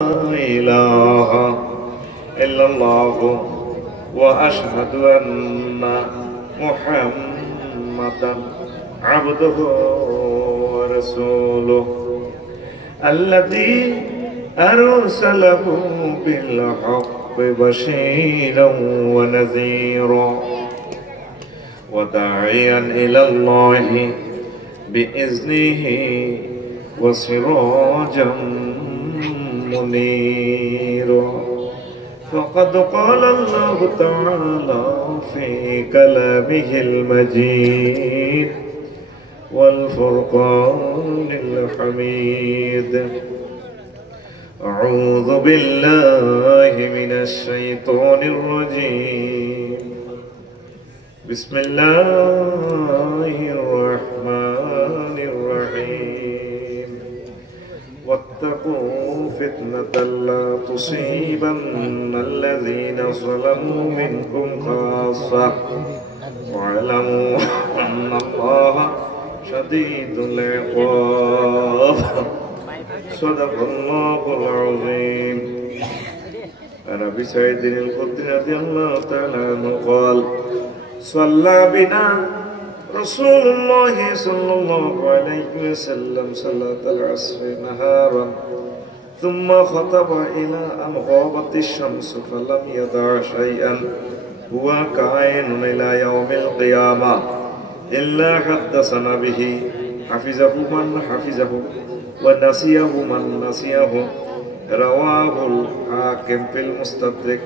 إله إلا الله وأشهد أن محمدا عبده ورسوله الذي أرسله بالحق بشيرا ونذيرا وداعيا إلى الله بإذنه وسراجا منيرا فقد قال الله تعالى في كلامه المجيد والفرقان الحميد أعوذ بالله من الشيطان الرجيم بسم الله الرحمن الرحيم واتقوا فتنة لا تصيبن الذين ظلموا منكم خاصة واعلموا أن الله شديد العقاب صدق الله العظيم. عن أبي سعيد الخدري رضي الله تعالى عنه قال صلى بنا رسول الله صلى الله عليه وسلم صلاة العصر نهارا ثم خطب إلى أن غابت الشمس فلم يدع شيئا هو كائن إلى يوم القيامة إلا حدثنا به حفظه من حفظه ونسيه من نسيه. رواه الحاكم في المستدرك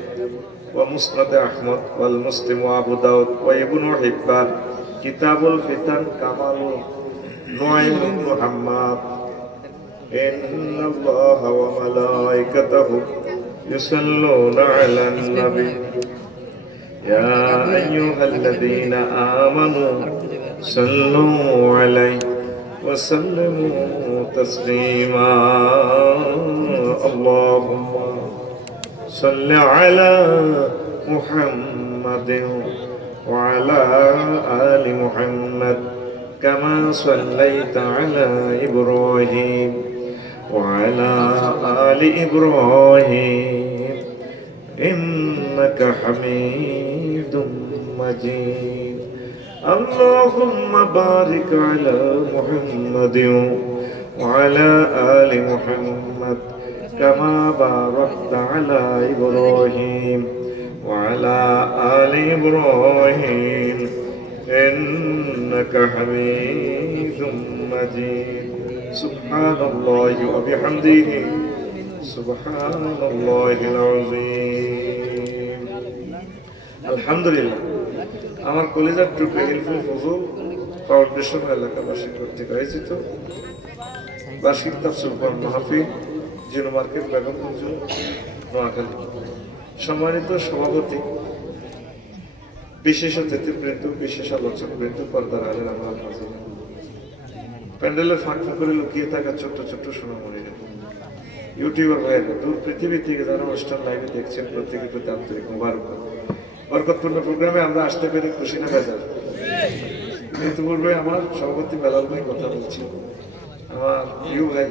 ومسند أحمد والمسلم وأبو داود وابن حبان. كتاب الفتن كمال نعيم بن حماد. إن الله وملائكته يصلون على النبي يا أيها الذين آمنوا صلوا عليه وسلموا تسليما. اللهم صل على محمد وعلى آل محمد كما صليت على إبراهيم وعلى آل إبراهيم إنك حميد مجيد. اللهم بارك على محمد وعلى آل محمد كما باركت على إبراهيم وعلى آل إبراهيم إنك حميد مجيد. سبحان الله وبحمده سبحان الله العظيم. الحمد لله. আমার কলেজের টুকরে হিলফুল ফজল ফাউন্ডেশন এলাকাবাসী কর্তৃক আয়োজিত বার্ষিক তাফসীর কোরআন মাহফিল জিনো মার্কেট বেগমগঞ্জ নোয়াখালী। সম্মানিত সভাপতি, বিশেষ অতিথিবৃন্দ, বিশেষ আলোচকবৃন্দ, পর্দার আলের আমার হাজির, প্যান্ডেলের ফাঁক করে লুকিয়ে থাকা ছোট্ট ছোট্ট সোনামণিরা, ইউটিউবার ভাইয়েরা, দূর পৃথিবী থেকে যারা অনুষ্ঠান লাইভে দেখছেন প্রত্যেকের প্রতি আন্তরিক মোবারকবাদ। বরকতপূর্ণ প্রোগ্রামে আমরা আসতে পেরে খুশি না বেজার। ইতিপূর্বে আমার সভাপতি বেলাল ভাই কথা বলছি, আমার প্রিয় ভাই,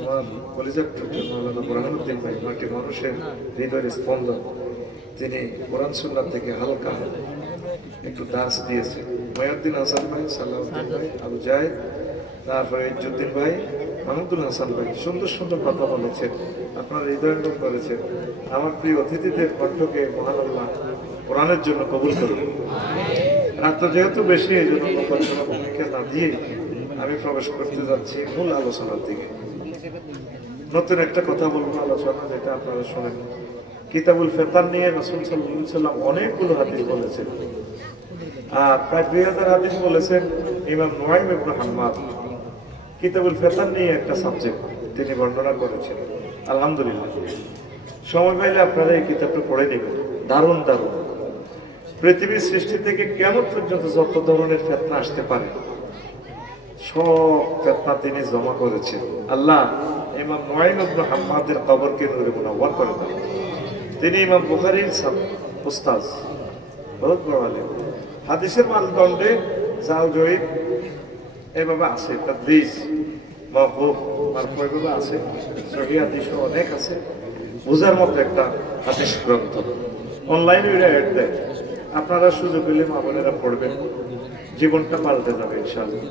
আমার কলেজের মৌলানা বুরহানুদ্দিন ভাই, মাটি মানুষের হৃদয়ের স্পন্দন, তিনি কোরআন সুন্নাত থেকে হালকা একটু ডান্স দিয়েছে। মহিউদ্দিন হাসান ভাই, সালাউদ্দিন ভাই, আবু জায়েদ, তারপরে ইজ্জুদ্দিন ভাই, মাহমুদুল হাসান ভাই সুন্দর সুন্দর কথা বলেছেন, আপনার হৃদয়ঙ্গম করেছেন। আমার প্রিয় অতিথিদের কণ্ঠকে মহান আল্লাহ কোরআনের জন্য কবুল করুন। রাত যেহেতু বেশি, এই জন্য ভূমিকা না দিয়ে আমি প্রবেশ করতে যাচ্ছি মূল আলোচনার দিকে। নতুন একটা কথা বলবো, আলোচনা যেটা আপনারা শোনেন। কিতাবুল ফিতান নিয়ে রাসূল সাল্লাল্লাহু আলাইহি ওয়াসাল্লাম অনেকগুলো হাদিস বলেছেন, আর প্রায় 2000 হাদিস বলেছেন। ইমাম নুআইম ইবনে হাম্মাদ কিতাবুল ফিতান নিয়ে একটা সাবজেক্ট তিনি বর্ণনা করেছেন। আলহামদুলিল্লাহ, সময় পাইলে আপনারা এই কিতাবটা পড়ে নেবেন। দারুণ দারুণ, পৃথিবীর সৃষ্টি থেকে কিয়ামত পর্যন্ত যত ধরনের ফিতনা আসতে পারে সব ফিতনা তিনি জমা করেছেন। আল্লাহ ইমাম নুআইম ইবনে হাম্মাদের কবরকে নূরে মুনাওয়ার করে দেন। তিনি ইমাম বুখারীর উস্তাদ, বহুত বড় আলেম। হাদিসের মানদণ্ডে জাল জয়ীব এভাবে আছে, তাদলিস মাহফুজ মারফুগুলো আছে, সহি হাদিসও অনেক আছে, বোঝার মতো একটা হাদিস গ্রন্থ। অনলাইনে এরা অ্যাড দেয়, আপনারা সুযোগ পেলে মা বোনেরা পড়বেন, জীবনটা পাল্টে যাবে ইনশাআল্লাহ।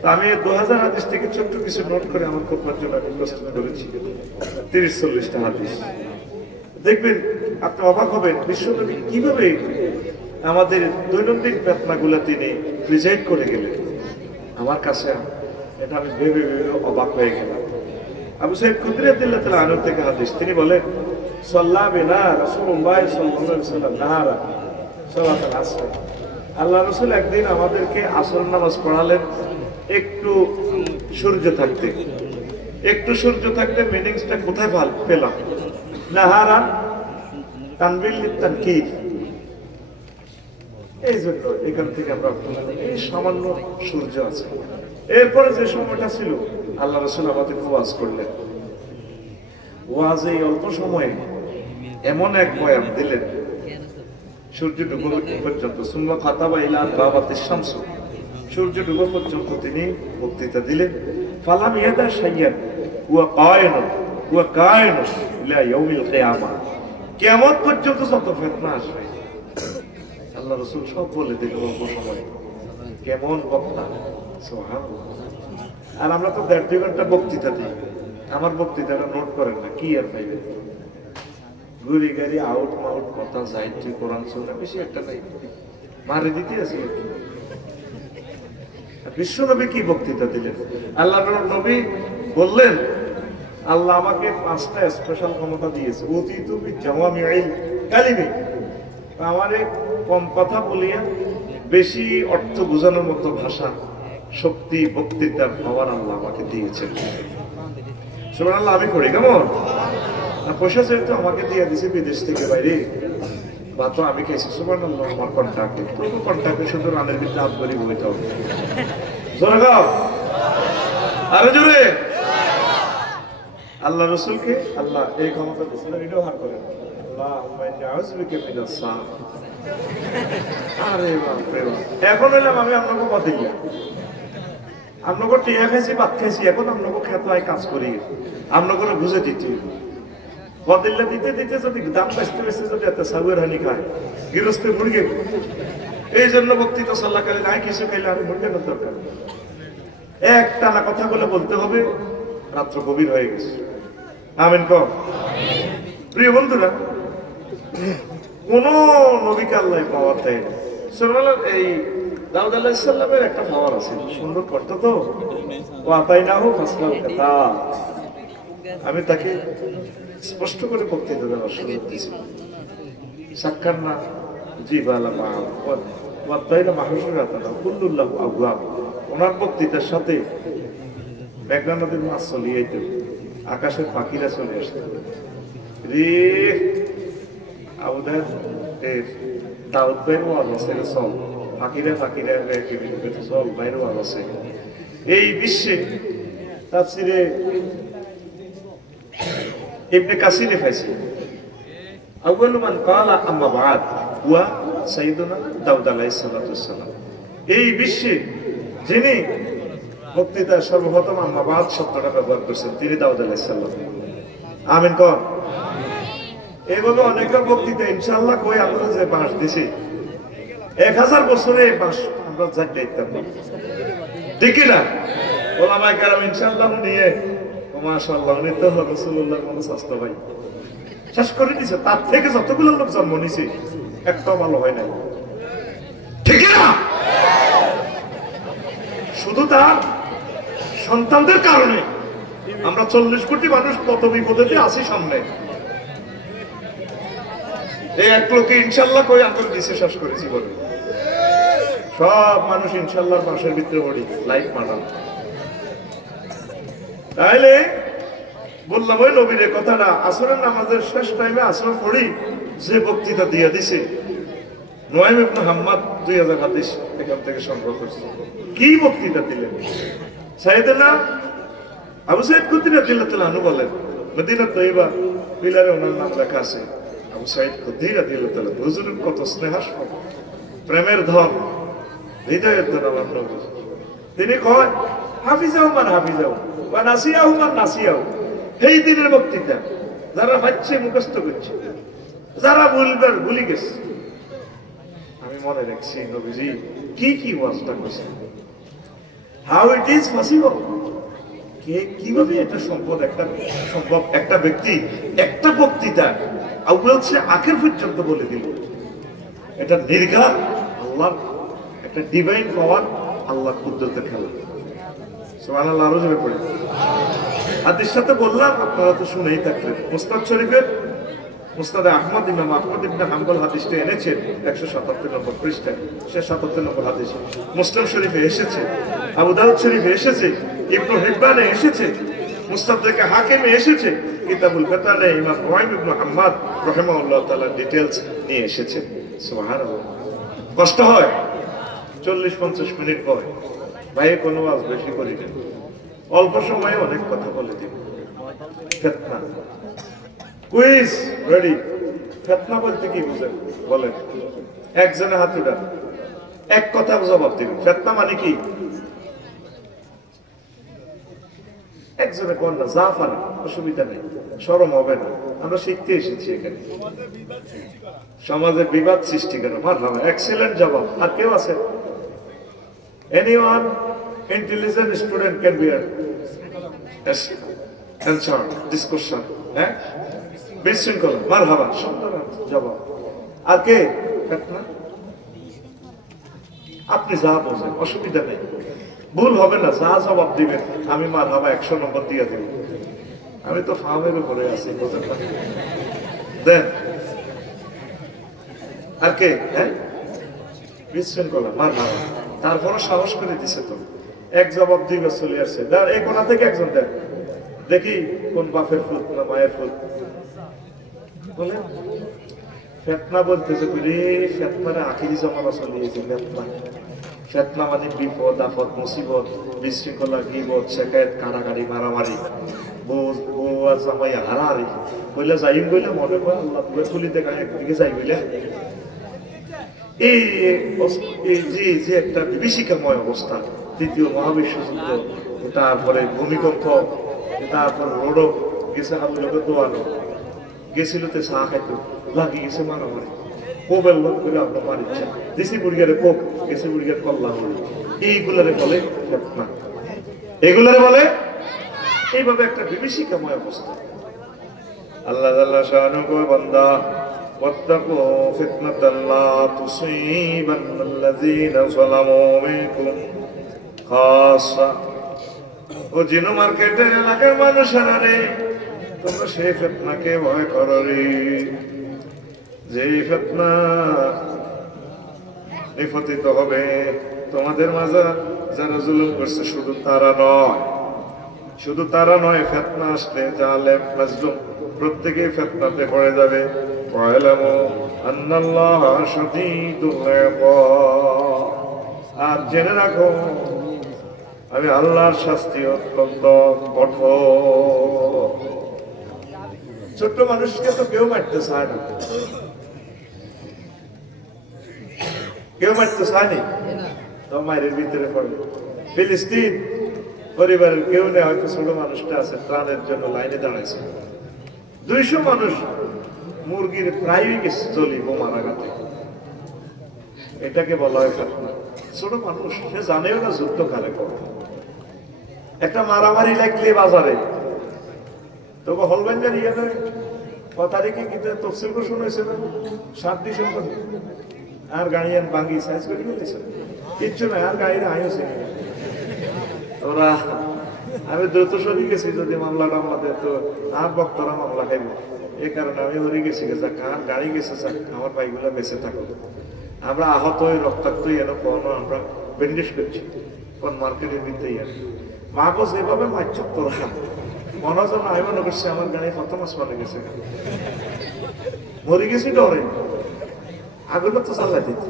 তো আমি 2000 হাদিস থেকে ছোট্ট কিছু নোট করে আমার খুতবার জন্য আমি প্রস্তুত করেছি, 30-40টা হাদিস। দেখবেন আপনি অবাক হবেন বিশ্বনবী কিভাবে আমাদের দৈনন্দিন প্রার্থনাগুলো তিনি প্রিজাইড করে গেলেন। আমার কাছে এটা আমি ভেবে ভেবে অবাক হয়ে গেলাম। আবু সাইদ খুদরি রাদিয়াল্লাহু তাআলা আনহু থেকে হাদিস, তিনি বলেন সাল্লা বিনা রাসূলুল্লাহ সাল্লাল্লাহু আলাইহি ওয়াসাল্লাম নাহারা সালাতুল আসর। আল্লাহ রাসূল একদিন আমাদেরকে আসর নামাজ পড়ালেন একটু সূর্য থাকতে। একটু সূর্য থাকতে মিনিংসটা কোথায় পেলাম? নাহারা তানবিল তানকির, এই জন্য এখান থেকে আমরা এই সামান্য সূর্য আছে। এরপরে যে সময়টা ছিল আল্লাহ রাসূল আমাদের ওয়াজ করলেন। ওয়াজে অল্প সময়ে এমন এক বয়ান দিলেন সূর্য ডুবা পর্যন্ত, সুম্মা খাতাবা ইলা বাবাতিশ শামস, সূর্য ডুবা পর্যন্ত তিনি বক্তৃতা দিলেন। ফালাম ইয়াদা শাইয়ান ওয়া কায়িন ইলা ইয়াউমিল কিয়ামাহ, কিয়ামত পর্যন্ত যত ফিতনা আসবে আল্লাহ রাসূল সব বলে দিলেন অল্প সময়ে। কেমন বক্তা, সুবহানাল্লাহ। আর আমরা তো 1.5 ঘন্টা বক্তৃতা দিই, আমার বক্তৃতাটা নোট করেন না, কি আর পাইবেন? ঘুরি গাড়ি আউট মাউট কথা যাইতে কোরআন শোনা বেশি একটা নাই, মারে দিতে আছে। বিশ্ব নবী কি বক্তৃতা দিলেন? আল্লাহ নবী বললেন আল্লাহ আমাকে 5টা স্পেশাল ক্ষমতা দিয়েছে, অতীতু বিজাওয়ামিল কালিমি, আমারে কম কথা বলিয়া বেশি অর্থ বোঝানোর মতো ভাষা শক্তি বক্তৃতার পাওয়ার আল্লাহ আমাকে দিয়েছেন। সুবহানাল্লাহ। আমি করি কেমন না, পয়সা যেহেতু আমাকে দিয়ে দিছে বিদেশ থেকে বাইরে, বা তো আমি খাইছি। সুবহানাল্লাহ। আমার কন্ট্রাক্টে পুরো কন্ট্রাক্টে শুধু রানের ভিতরে হাত ধরে বইতে হবে। জোরে গাও, আরো জোরে। আল্লাহ রাসূলকে আল্লাহ এই ক্ষমতা দিয়েছিলেন, এটাও হার করেন। আল্লাহুম্মা ইন্নী আউযু বিকা মিনাস সাম। আরে বাপ রে বাপ, এখন হইলাম আমি আপনাকে বদিয়া, আপনাকে টিয়া খাইছি, ভাত খাইছি, এখন আপনাকে খেতে হয় কাজ করি, আপনাকে বুঝে দিতে বদিল্লা দিতে দিতে যদি দাম বাঁচতে বেঁচতে যদি এত সাগুয়ের হানি খায়, গৃহস্থ মুরগি। এই জন্য বক্তৃতা চলাকালে নাই কিছু খাইলে আর মুরগের দরকার, এক টানা কথাগুলো বলতে হবে। রাত্র গভীর হয়ে গেছে, আমিন কম। প্রিয় বন্ধুরা, কোন নবীকে আল্লাহ পাওয়ার দেয় না। সুবহানাল্লাহ। এই দাউদ আলাইহিস সালামের একটা পাওয়ার আছে, সুন্দর করতে তো ওয়াতাইনাহু ফাসলাল কিতাব। আমি তাকে স্পষ্ট করে বক্তৃতা দেওয়ার সুযোগ দিয়েছি। সাক্কারনা জিবালা মাআ ওয়াতাইনা মাহশুরাতানা কুল্লুল্লাহু আবওয়াব। ওনার বক্তৃতার সাথে মেঘনা নদীর মাছ চলিয়ে যেত, আকাশের পাখিরা চলে আসত। রে দাউদ ভাইয়ের ওয়াজ আছে, চল ফাঁকিরা চল ভাইয়ের ওয়াজ আছে। এই বিশ্বে তাফসিরে ইবনে কাসিরে পাইছে, আউয়ালু মান ক্বালা আম্মা বা'দ ওয়া সাইয়্যিদুনা দাউদ আলাইহিস সালাতু ওয়াস সালাম। এই বিশ্বে যিনি বক্তৃতা সর্বপ্রথম আম্মা বা'দ শব্দটা ব্যবহার করেছেন তিনি দাউদ আলাইহিস সালাম। আমিন কর। এইভাবে অনেকটা বক্তৃতা ইনশাআল্লাহ কই আমরা যে বাঁশ দিছি 1000 বছরে এই বাঁশ আমরা যাইতে দিতাম না, ঠিক না? ওলামায়ে কেরাম ইনশাআল্লাহ নিয়ে মাশাআল্লাহ উনি তো রাসূলুল্লাহর মতো স্বাস্থ্য ভাই শেষ করে দিয়েছে। তার থেকে যতগুলো লোক জন্ম নিয়েছে একটাও ভালো হয় নাই, ঠিক না? শুধু তার সন্তানদের কারণে আমরা 40 কোটি মানুষ কত বিপদে আছি সামনে। এই এক লোকে ইনশাল্লাহ কই আন্তর দিছে শেষ করেছি বলে সব মানুষ ইনশাল্লাহ মাসের ভিতরে পড়ি লাইফ মানান। তাইলে বললাম ওই নবীর কথাটা আসরের নামাজের শেষ টাইমে আসর পড়ি যে বক্তৃতা দিয়ে দিছে নুয়াইম ইবনে হাম্মাদ 2000 হাদিস এখান থেকে সংগ্রহ করছে। কি বক্তৃতা দিলেন? সাইয়েদনা আবু সাইদ খুদরি রাদিয়াল্লাহু তাআলা আনহু বলেন, মদিনা তয়্যিবা পিলারে ওনার নাম লেখা আছে আবু সাইদ খুদরি রাদিয়াল্লাহু তাআলা। হুজুরের কত স্নেহাস্পদ, প্রেমের ধন, হৃদয়ের ধন আমার নবী। তিনি কয় হাফিজাও মান হাফিজাও, বা নাসিয়াহু মান নাসিয়াহু, এই দিনের বক্তৃতা যারা বাচ্চে মুখস্থ করছে, যারা ভুলবার ভুলে গেছে। আমি মনে রাখছি নবীজি কি কি ওয়াজটা করেছেন, হাউ ইট ইজ পসিবল, কে কিভাবে এটা সম্ভব, একটা ব্যক্তি একটা বক্তৃতা আউয়াল সে আখের পর্যন্ত বলে দিল। এটা নির্ঘাত আল্লাহর একটা ডিভাইন পাওয়ার, আল্লাহ কুদরতের খেলা। সুবহানাল্লাহ, আরো জোরে পড়ে। হাদিস সাথে বললাম, আপনারা তো শুনেই থাকলেন। মুসনাদ শরীফের মুসনাদে আহমদ, ইমাম আহমদ ইবনে হাম্বল হাদিসটা এনেছেন 177 নম্বর পৃষ্ঠায়, 77 নম্বর হাদিস। মুসলিম শরীফে এসেছে, আবু দাউদ শরীফে এসেছে, ইবনে হিব্বানে এসেছে, মুস্তাদরাক হাকিমে এসেছে, কিতাবুল ফাতানে ইমাম ওয়াইম ইবনে হাম্মাদ রাহিমাহুল্লাহ তাআলা ডিটেইলস নিয়ে এসেছে। সুবহানাল্লাহ, কষ্ট হয় 40-50 মিনিট পরে ভাই কোনো ওয়াজ বেশি করি না, অল্প সময়ে অনেক কথা বলে দিব। ফিতনা, কুইজ রেডি। ফিতনা বলতে কি বুঝেন বলেন? একজনে হাত উঠান, এক কথা জবাব দিবেন। ফিতনা মানে কি? একজনে কোন না, যা পারে, অসুবিধা নেই, শরম হবে না, আমরা শিখতে এসেছি এখানে। সমাজে বিবাদ সৃষ্টি করে, মারহাবা, এক্সিলেন্ট জবাব। আর কেউ আছে? Anyone intelligent student can be answer this question. হ্যাঁ, বিশৃঙ্খলা, মারহাবা, সুন্দর জবাব। আর কে? ফিতনা। আপনি যা বোঝেন, অসুবিধা নেই, ভুল হবে না, যা জবাব দিবেন আমি মারহাবা 100 নম্বর দিয়ে দেব। আমি তো ফার্মের উপরে আছি, বোঝেন না? দেন। আর কে? হ্যাঁ, বিশৃঙ্খলা, মারহাবা। তারপরও সাহস করে দিছে তো, এক জবাব 2 বার চলে আসছে। এই কোনা থেকে একজন দেন, দেখি কোন বাপের ফুল না মায়ের ফুল। বলে ফিতনা বলতেছে, ফিতনার আখিরি জমানা চলে গেছে। ফিতনা মানে বিপদ আপদ, মুসিবত, বিশৃঙ্খলা, গীবত, শিকায়েত, কারাগারি, মারামারি, বউ আর জামাই হারাহারি। বইলে যাইম বইলে মনে হয় আল্লাহ তুলে তুলি দেখা একদিকে যাই বইলে এই যে একটা বিভীষিকাময় অবস্থা। তৃতীয় মহাবিশ্বযুদ্ধ, তারপরে ভূমিকম্প, তারপর রোডও গেছে হাবুলকে দোয়ানো, গেছিল তো চা খাইতো, লাগি গেছে মারামারি, কোবেল লোক করে আপনার মারিচ্ছে, দেশি বুড়িগারে কোপ, গেছে বুড়িগার কল্লা হল। এইগুলারে বলে ফিতনা, এগুলারে বলে। এইভাবে একটা বিভীষিকাময় অবস্থা। আল্লাহ জাল্লা শানুহু বান্দা, ওয়াত্তাকু ফিতনাতাল লা তুসীবান্নাল্লাযীনা যালামু মিনকুম খাসা। ও জিনো মার্কেটে এলাকার মানুষেরা রে, তোমরা সেই ফিতনাকে ভয় করো রে, যে ফিতনা নিপতিত হবে তোমাদের মাঝে। যারা জুলুম করছে শুধু তারা নয়, ফিতনা আসলে জালেম মাজলুম প্রত্যেকেই ফিতনাতে পড়ে যাবে। ওয়ালামু আন্নাল্লাহা শাদীদুল ইকাব, আর জেনে রাখো আমি আল্লাহর শাস্তি অত্যন্ত কঠোর। ছোট্ট মানুষকে তো কেউ মারতে চায় না, কেউ মারতে চায়নি, তো মায়ের ভিতরে পড়ে। ফিলিস্তিন পরিবারের কেউ নেই, হয়তো ছোট মানুষটা আছে, ত্রাণের জন্য লাইনে দাঁড়াইছে। 200 মানুষ মুরগির প্রায়ই গেছে চলি বোমার আঘাতে। এটাকে বলা হয় ফিতনা। ছোট মানুষ, সে জানেও না যুদ্ধ কারে করে। একটা মারামারি লাগলে বাজারে, তবে হলবেন্ডের ইয়ে কথা রেখে কিন্তু তফসিল করে শুনেছে না, 7 ডিসেম্বর আর গাড়ি ভাঙ্গি সাইজ করে ফেলেছে, কিচ্ছু নাই, আর গাড়ির আইছে ওরা। আমি দ্রুত সরে গেছি, যদি মামলাটা আমাদের তো আর বক্তরা মামলা খাইব, এই কারণে আমি হরে গেছি। কার গাড়ি গেছে, আমার ভাইগুলো বেঁচে থাকুক। আমরা আহত হয়ে রক্তাক্ত কোনো আমরা ব্যান্ডেজ করছি, কোন মার্কেটের ভিতরে মাগজ এভাবে মারছ তোরা মনে যেন আমি মনে করছি আমার গাড়ি প্রথম আসমানে গেছে, মরে গেছি ডরে। আগুনটা তো চালাই দিত,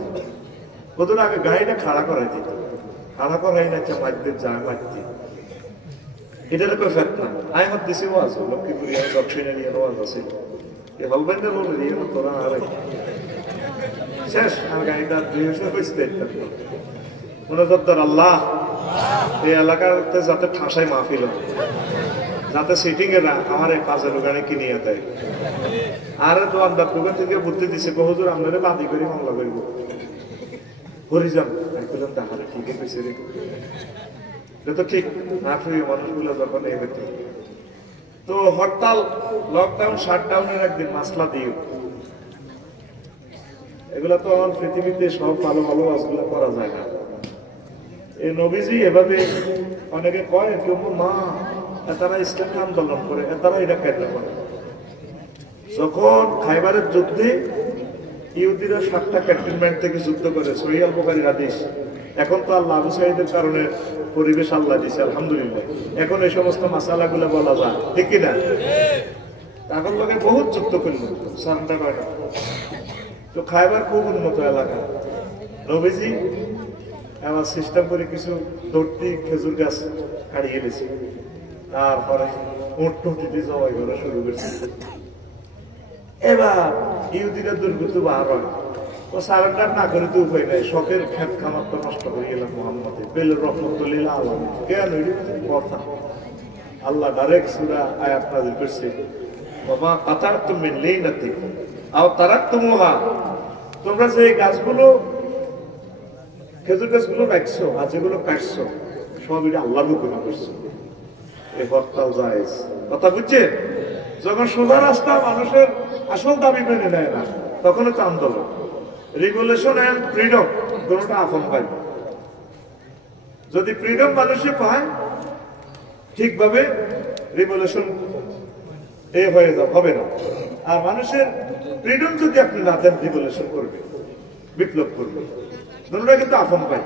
ওদের আগে গাড়িটা খাড়া করাই দিত, খাড়া করাই না মারতে যায় মারতে। এটার কেউ ফিতনা। আমি আমার দেশে ওয়াজ, লক্ষ্মীপুরি দক্ষিণে নিয়ে ওয়াজ আছে, হলবেন্ডের বলে দিয়ে তোরা আর শেষ। আর গাড়িটা 200 হয়েছে মনোজর আল্লাহ এই এলাকাতে যাতে ঠাসায় মাহফিল হয়, যাতে সিটিং এরা আমার এই কাজের দোকানে কিনিয়ে দেয়। আর দোকানদার দোকান থেকে বুদ্ধি দিছে হুজুর আপনারা বাদি করে মামলা করব হরি যান বললাম তাহলে ঠিকই কইছে রে, এটা তো ঠিক না। প্রিয় মানুষগুলো যখন এই হতো তো হরতাল লকডাউন শাটডাউনের একদিন মাসলা দিও, এগুলা তো আমার পৃথিবীতে সব ভালো ভালো কাজগুলো করা যায় না। এই নবীজি এভাবে অনেকে কয় কেউ মা তারা ইসলামী আন্দোলন করে, তারা এটা কেন করে। যখন খাইবারের যুদ্ধে ইহুদিরা 7টা ক্যান্টনমেন্ট থেকে যুদ্ধ করে, সহিহ আল বুখারীর হাদিস। এখন তো আল্লাহ আবু সাঈদের কারণে পরিবেশ আল্লাহ দিছে আলহামদুলিল্লাহ, এখন এই সমস্ত মাসালাগুলো বলা যায়, ঠিক কিনা? এখন লোকে বহুত যুদ্ধ করলো, সারেন্ডার হয় না। তো খাইবার খুব উন্নত এলাকা, নবীজি আমার সিস্টেম করে কিছু দৌড়তি খেজুর গাছ হারিয়ে গেছে, তারপরে উঠ টুটিতে জবাই করা শুরু করছে। এবার ইহুদিরা দুর্গত বার হয়, ও সারেন্ডার না করে তো উপায় নাই, শখের খেত খামার তো নষ্ট করে গেলাম মোহাম্মদে বেলের রহমতুল্লাহ আলম। কেন কথা আল্লাহ ডাইরেক্ট সূরা আয়াত নাযিল করছে, বাবা কাতারতুম মিন লাইলাতি আও তারাকতুমুহা, তোমরা যে গাছগুলো খেজুর গাছগুলো রাখছো আর যেগুলো কাটছো সব এটা আল্লাহর হুকুমে করছো। এই হরতাল জায়েজ, কথা বুঝছেন? যখন সোজা রাস্তা মানুষের আসল দাবি মেনে নেয় না, তখন হচ্ছে আন্দোলন। রেগুলেশন এন্ড ফ্রিডম কোনটা আপন পাই। যদি ফ্রিডম মানুষে পায় ঠিকভাবে রেগুলেশন হয়ে হবে না। আর মানুষের ফ্রিডম যদি আপনি না দেন, রেগুলেশন করবে, বিপ্লব করবে। দুটোটা কিন্তু আপন পাই,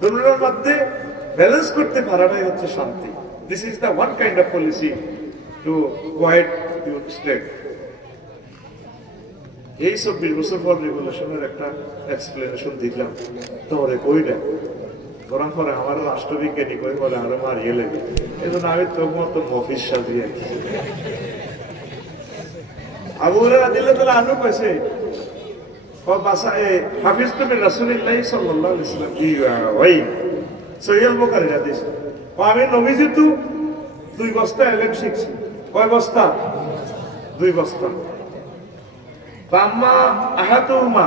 দুটোটার মধ্যে ব্যালেন্স করতে পারাটাই হচ্ছে শান্তি। This is the one kind of policy to quite your state. এই 24 বছর পর রেগুলেশনের একটা এক্সপ্লেনেশন দিলাম, তোরে কইটা করার পরে আমার রাষ্ট্রবিজ্ঞানী কই বলে আরো মারিয়ে লেগে, এই জন্য আমি তোর মতো মফিস সাজিয়ে আবু হুরায়রা রাদিয়াল্লাহু আনহু কইছে হাফিজ তুমি রাসূলুল্লাহ সাল্লাল্লাহু আলাইহি ওয়াসাল্লাম কি ওই সহিহ আল বুখারীর হাদিস, আমি নবীজি তো 2 বস্তা এলেম শিখছি। কয় বস্তা? 2 বস্তা। বাম্মা আহাতুমা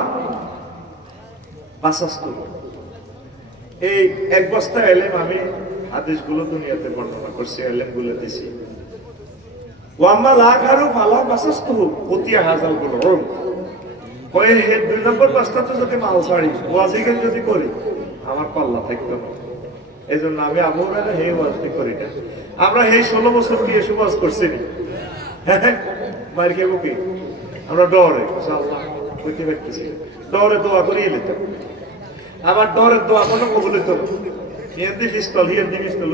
বাসাস্তু, এই 1 বস্তা এলেম আমি হাদিসগুলো দুনিয়াতে বর্ণনা করছি, এলেমগুলো দিছি। ওয়াম্মা লাখারু ফালা বাসাস্তু পুতিয়া হাজালগুলো ওই 2 নম্বর বস্তাতে যদি মাল ছাড়ি, ওয়াজিগান যদি করি, আমার পাল্লা থাকতো না। এই জন্য আমি আবু হুরায়রা হে ওয়াজটি করি না। আমরা এই 16 বছর কি এসব ওয়াজ করছি নি? মার খেবো কি? আমরা ডরে ইনশাআল্লাহ কইতে পারতেছি, ডরে দোয়া করিয়ে নিতাম। আবার ডরের দোয়া কোনো কবুল হইতো না। হিন্দি পিস্তল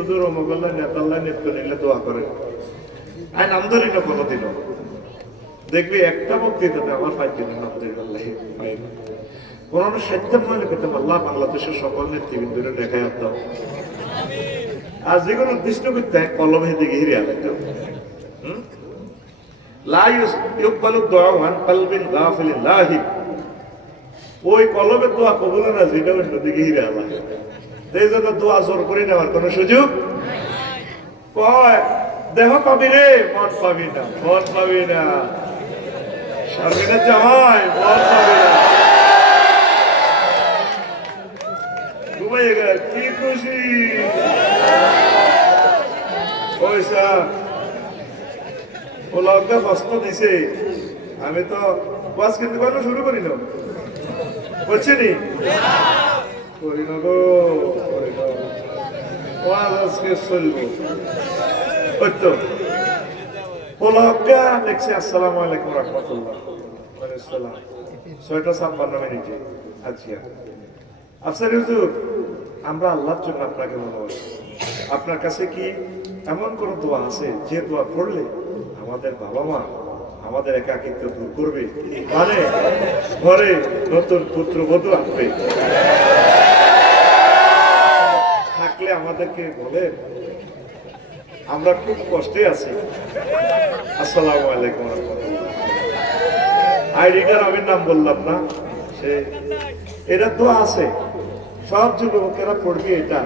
দূর মোগল্লা নেতাল্লাহ নেত করে নিলে দোয়া করে আইন আমদারি না কোনোদিনও দেখবি একটা বক্তৃতাতে আমার 5 দিনের নাম পাই না। কোন সাহিত্যের মনে করতাম আল্লাহ বাংলাদেশের সকল নেতৃবৃন্দরে দেখায় আসতাম, আর যেগুলো উদ্দিষ্ট করতে কলমের দিকে হিরে আলাইতাম। ওই কলমের দোয়া কবুল না, যেটা অন্য দিকে হিরে আলায়, এই জন্য দোয়া জোর করে নেওয়ার কোন সুযোগ কয় দেহ পাবি রে, মন পাবি না, মন পাবি না, শারমিনের জামাই মন পাবি না। কি খুশি পয়সা ও লগ্ন বস্ত দিছে, আমি তো বাস কিন্তু কেন শুরু করি না, বলছি নি করি না গো, করি না আজকে চলবো। ওই তো পোলাপটা দেখছি আসসালামু আলাইকুম রাহমাতুল্লাহ 6:56 আচ্ছা আফসার হুজুর, আমরা আল্লাহর জন্য আপনাকে ভালোবাসি। আপনার কাছে কি এমন কোন দোয়া আছে যে দোয়া পড়লে আমাদের বাবা মা আমাদের একাকিত্ব দূর করবে, মানে ঘরে নতুন পুত্রবধূ আসবে, থাকলে আমাদেরকে বলেন, আমরা খুব কষ্টে আছি। আসসালামু আলাইকুম রাহমাতুল্লাহ। আইডিটার আমি নাম বললাম না, সে এটা তো আছে, সব যুবকেরা পড়বে এটা,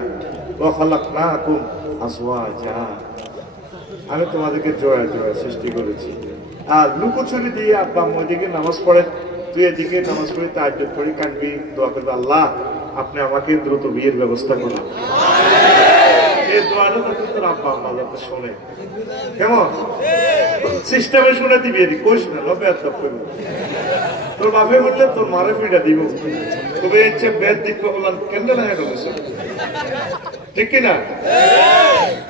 ওয়া খালাকনাকুম আজওয়াজা, আমি তোমাদেরকে জোড়া জোড়া সৃষ্টি করেছি। আর লুকোচুরি দিয়ে আব্বা আম্মা ওইদিকে নামাজ পড়ে, তুই এদিকে নামাজ পড়ি, তাহাজ্জুদ পড়ি, কানবি, দোয়া করবে, আল্লাহ আপনি আমাকে দ্রুত বিয়ের ব্যবস্থা করুন। এই দোয়াটা যাতে তোর আব্বা আম্মা যাতে শোনে, কেমন সিস্টেমে শুনে দিবি, এদিকে কইস না, লবে আর তপ করবি। তোর বাপে বললে তোর মারে ফিটা দিব, তবে ইচ্ছে বেদ দিকে বললাম কেন না এটা বসে, ঠিক কিনা?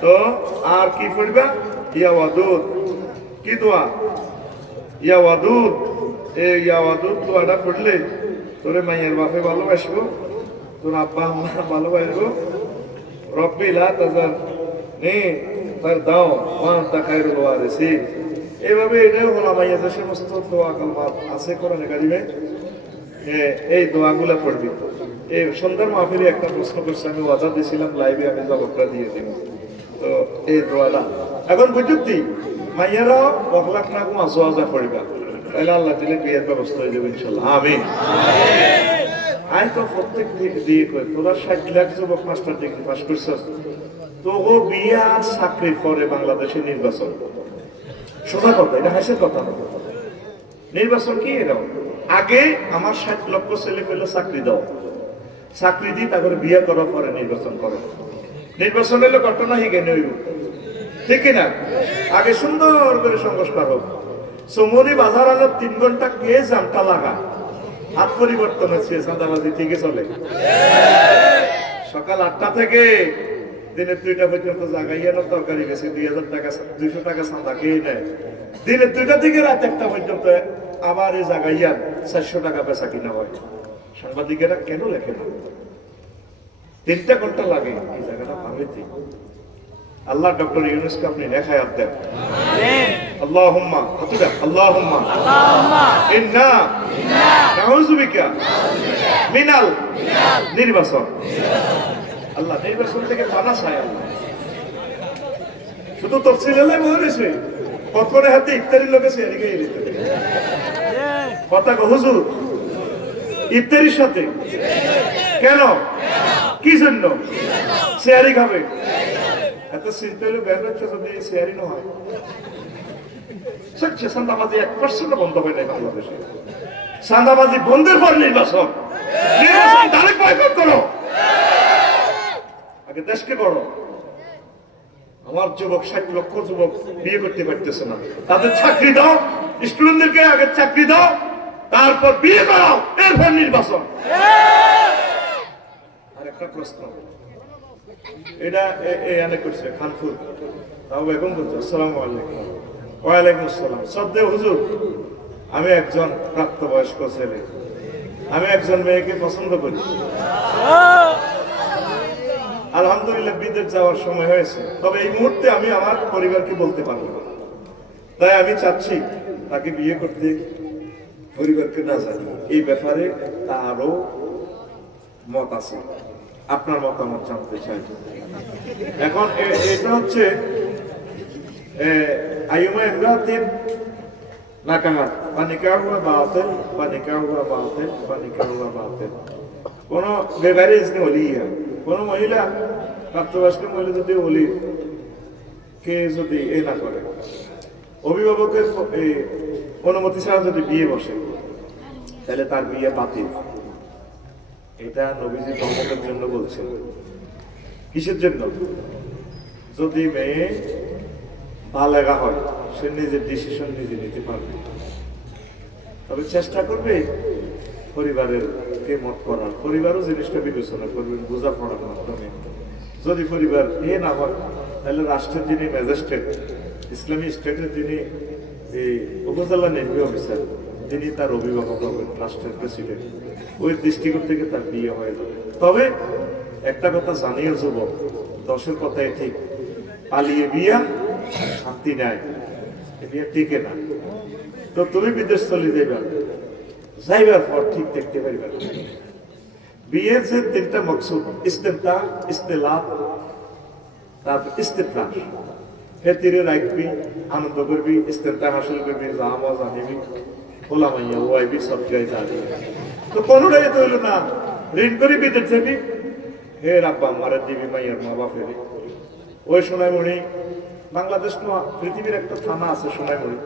তো আর কি পড়বা? ইয়া ওয়াদুদ, কি দোয়া? ইয়া ওয়াদুদ, এই ইয়া ওয়াদুদ দোয়াটা পড়লে তোরে মাইয়ের বাপে ভালোবাসবো, তোর আব্বা আম্মা ভালোবাসবো। রব্বি লা তাজারনি ফারদাও ওয়া আনতা খায়রুল ওয়ারিসিন। এইভাবে এটাও হলো মাইয়া যে সমস্ত দোয়া কালমাত আছে কোরআনে কারিমে, এই দোয়াগুলা পড়বি। এই সন্ধ্যার মাহফিলে একটা প্রশ্ন করছে, আমি ওয়াদা দিয়েছিলাম লাইভে আমি জবাবটা দিয়ে দিব। তো এই দোয়াটা এখন বুঝুতি মাইয়ারাও বখলাক না কোনো আজওয়াজা পড়িবা, তাহলে আল্লাহ দিলে বিয়ের ব্যবস্থা হয়ে যাবে ইনশাল্লাহ, আমিন। আই তো প্রত্যেক দিয়ে কই তোরা 60 লাখ যুবক মাস্টার ডিগ্রি পাস করছিস, তোগো বিয়ে আর চাকরির পরে বাংলাদেশে নির্বাচন। সোজা কথা, এটা হাসির কথা না। নির্বাচন কি এরাও আগে আমার 60 লক্ষ ছেলে পেলে চাকরি দাও, চাকরি দিই, তারপরে বিয়ে করার পরে নির্বাচন করে। নির্বাচন হলে ঘটনা হিগে নইব, ঠিক কিনা? আগে সুন্দর করে সংস্কার হোক। সমরি বাজার আলো 3 ঘন্টা কে জামটা লাগা, হাত পরিবর্তন হচ্ছে, চাঁদাবাজি ঠিকই চলে। সকাল 8টা থেকে দিনের 2টা পর্যন্ত জাগাইয়া তরকারি গেছে 2000 টাকা 200 টাকা চাঁদা খেয়ে নেয়। দিনের 2টা থেকে রাত 1টা পর্যন্ত আবার এই জাগাইয়া 400 টাকা বেচা কিনা হয়। সাংবাদিকেরা কেন লেখে না? 3টা ঘন্টা লাগে এই জায়গাটা ভাঙিতে। আল্লাহ ডক্টর ইউনূসকে আপনি নেখায়াত দেন, আল্লাহুম্মা হাতুদা, আল্লাহুম্মা ইন্না নাউযু বিকা মিনাল নির্বাচন। আল্লাহ নির্বাচন থেকে পানা চায়। আল্লাহ শুধু তফসিল হলে বলেছে কত করে হাতে ইফতারির লোকে সেরি গিয়ে দিতে কথা গো হুজুর, ইফতারির সাথে কেন, কি জন্য সেহারি খাবে? এত চিন্তা হলে বের হচ্ছে যদি সেহারি না হয়। চাঁদাবাজি 1% বন্ধ হয় নাই বাংলাদেশে। চাঁদাবাজি বন্ধের পর নির্বাচন, নির্বাচন ডাইরেক্ট বয়কট করো, আগে দেশকে করো। আমার যুবক 60 লক্ষ যুবক বিয়ে করতে পারতেছে না, তাদের চাকরি দাও, স্টুডেন্টদেরকে আগে চাকরি দাও, তারপর বিয়ে করাও, এরপর নির্বাচন। আর একটা প্রশ্ন, এটা এনে করছে খানপুর, তাও বেগম বলছে আসসালামু আলাইকুম। ওয়ালাইকুম আসসালাম। শ্রদ্ধেয় হুজুর, আমি একজন প্রাপ্তবয়স্ক ছেলে, আমি একজন মেয়েকে পছন্দ করি, আলহামদুলিল্লাহ বিদেশ যাওয়ার সময় হয়েছে, তবে এই মুহূর্তে আমি আমার পরিবারকে বলতে পারবো না, তাই আমি চাচ্ছি তাকে বিয়ে করতে পরিবারকে না জানি। এই ব্যাপারে তারও মত আছে, আপনার মতামত জানতে চাই। এখন এটা হচ্ছে আইয়ুমা ইমরাতিন নাকাহাত বা নিকাহ হুয়া বাতিল বা নিকাহ হুয়া বাতিল বা নিকাহ হুয়া বাতিল। কোন বেগারে ইসনে ওলিয়া, কোন মহিলা প্রাপ্তবয়স্ক মহিলা যদি ওলি কে যদি এ না করে, অভিভাবকের অনুমতি ছাড়া যদি বিয়ে বসে, তাহলে তার বিয়ে বাতিল। এটা নবীজি বন্ধের জন্য বলছেন। কিসের জন্য? যদি মেয়ে বালেগা হয়, সে নিজের ডিসিশন নিজে নিতে পারবে, তবে চেষ্টা করবে পরিবারের কে মত করার, পরিবারও জিনিসটা বিবেচনা করবেন বোঝাপড়ার মাধ্যমে। যদি পরিবার এ না হয়, তাহলে রাষ্ট্রের যিনি ম্যাজিস্ট্রেট, ইসলামী স্টেটের যিনি উপজেলা নির্বাহী অফিসার, তিনি তার অভিভাবক হবেন, রাষ্ট্রের প্রেসিডেন্ট, ওই দৃষ্টিকোণ থেকে তার বিয়ে হয়ে যাবে। তবে একটা কথা জানিও যুবক, 10-এর কথাই ঠিক, পালিয়ে বিয়া শান্তি নেয়, বিয়ে টিকে না। তো তুমি বিদেশ চলে যাইবা, যাইবার পর ঠিক দেখতে পারবে না। বিয়ের যে 3টা মকসুদ, ইস্তেমতা, ইস্তেলাত, তারপর ইস্তেফরাহ, তীরে রাখবি, আনন্দ করবি, ইস্তেমতা হাসিল করবি, জামা জানিবি, ওলামাইয়া ওয়াইবি সব জায়গায় যাবি। তো কোনোটাই তো হইল না, ঋণ করে বিদেশ যাবি, হে রাব্বা মারে দিবি মাইয়ার মা বাপের ওই সোনাইমণি বাংলাদেশ পৃথিবীর একটা থানা আছে সোনাইমণি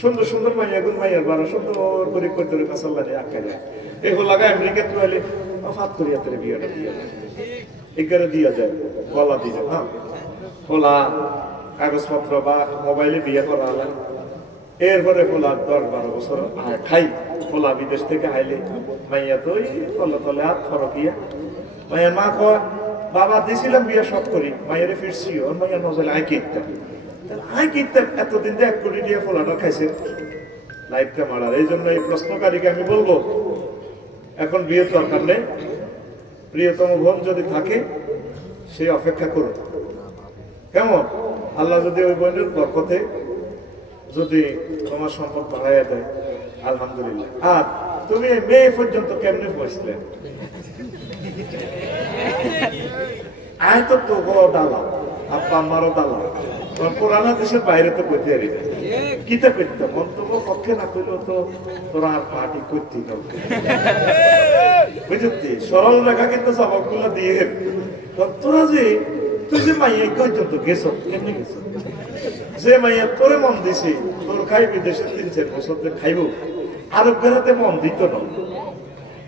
সুন্দর সুন্দর মাইয়া গুন মাইয়ার বারো সুন্দর করে করতে কাসাল্লা নিয়ে আটকে যায় এই লাগা আমেরিকা তুলে ফাত করিয়া তাহলে বিয়েটা দিয়ে এগারে দিয়া যায় গলা দিয়ে হ্যাঁ খোলা কাগজপত্র বা মোবাইলে বিয়ে করা হলেন এরপরে খোলা 10-12 বছর খাই খোলা বিদেশ থেকে আইলে মাইয়া তো ওই তলে তলে হাত ফরকিয়া মাইয়ার মা কয় বাবা দিয়েছিলাম বিয়ে সব করি মাইয়ারে ফিরছি ওর মাইয়ার নজলে আয় কিনতাম আয় কিনতাম এতদিন 1 কোটি দিয়ে ফোলানো খাইছে লাইফটা মারার এই জন্য এই প্রশ্নকারীকে আমি বলবো এখন বিয়ে দরকার নেই প্রিয়তম বোন যদি থাকে সে অপেক্ষা করুন কেমন আল্লাহ যদি ওই বোনের বরকতে যদি তোমার সম্পদ বাড়াইয়া দেয় আলহামদুলিল্লাহ আর তুমি মেয়ে পর্যন্ত কেমনে পৌঁছলে আয় তো দালা আব্বা আমারও দালা পুরানা দেশের বাইরে তো করতে পারি না কিতা করতাম মন্তব্য পক্ষে না করলেও তো তোরা আর পার্টি করতে বুঝলি সরল রেখা কিন্তু সবকগুলো দিয়ে তোরা যে তুই যে মাইয়া পর্যন্ত গেছ কেমনি গেছ যে মাইয়া তোরে মন দিছি তোর খাই বিদেশে 3-4 বছর খাইব আরব বেড়াতে মন দিত না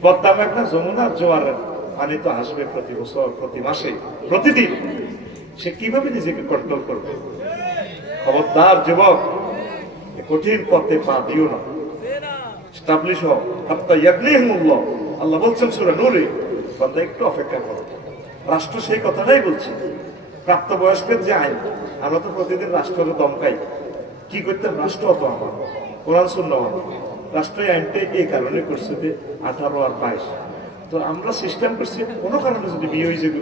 বদনাম একটা যমুনার জোয়ারের পানি তো আসবে প্রতি বছর প্রতি মাসে প্রতিদিন সে কিভাবে নিজেকে কন্ট্রোল করবে খবরদার যুবক কঠিন পথে পা দিও না স্টাবলিশ হও হাত্তা ইয়াগনিহুমুল্লাহ আল্লাহ বলছেন সূরা নূরে বান্দা একটু অপেক্ষা করো রাষ্ট্র সেই কথাটাই বলছে প্রাপ্তবয়স্কের যে আইন আমরা তো প্রতিদিন রাষ্ট্রের দমকাই কি করতে রাষ্ট্র অত আমার কোরআন সুন্নাহ রাষ্ট্রীয় আইনটা এই কারণে করছে যে 18 আর 22 তো আমরা সিস্টেম করছি কোনো কারণে যদি বিয়ে হয়ে যাবে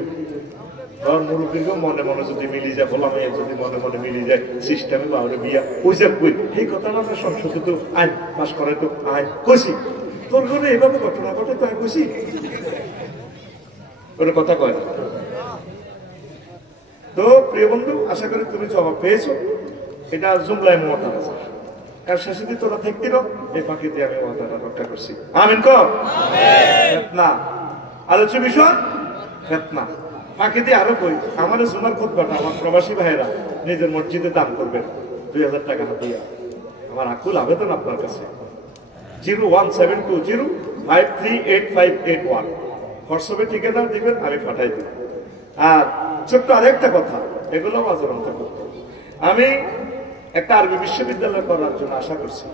ধর মুরব্বীর মনে মনে যদি মিলি যায় বলা মেয়ে যদি মনে মনে মিলি যায় সিস্টেমে বাউরে বিয়া ওই যে কই এই কথাটা আমরা সংশোধিত আইন পাস করে তো আইন কইছি তোর ঘরে এভাবে ঘটনা ঘটে তো আমি কইছি কোনো কথা কয় না তো প্রিয় বন্ধু আশা করি তুমি জবাব পেয়েছো এটা জুমলায় মমতা আছে কার শেষে দিয়ে তোরা থাকতে এই ফাঁকি দিয়ে আমি মমতাটা রক্ষা করছি আমিন কর না আলোচ্য বিষয় ফেতনা ফাঁকি দিয়ে আরো কই আমার জুমার খুতবাটা আমার প্রবাসী ভাইয়েরা নিজের মসজিদে দান করবেন 2000 টাকা হাতিয়া আমার আকুল আবেদন আপনার কাছে 01720538581 হোয়াটসঅ্যাপে ঠিকানা দিবেন আমি পাঠাই দেব আর ছোট্ট আরেকটা কথা এগুলো মাঝে মধ্যে করতে আমি একটা আরবি বিশ্ববিদ্যালয় করার জন্য আশা করছি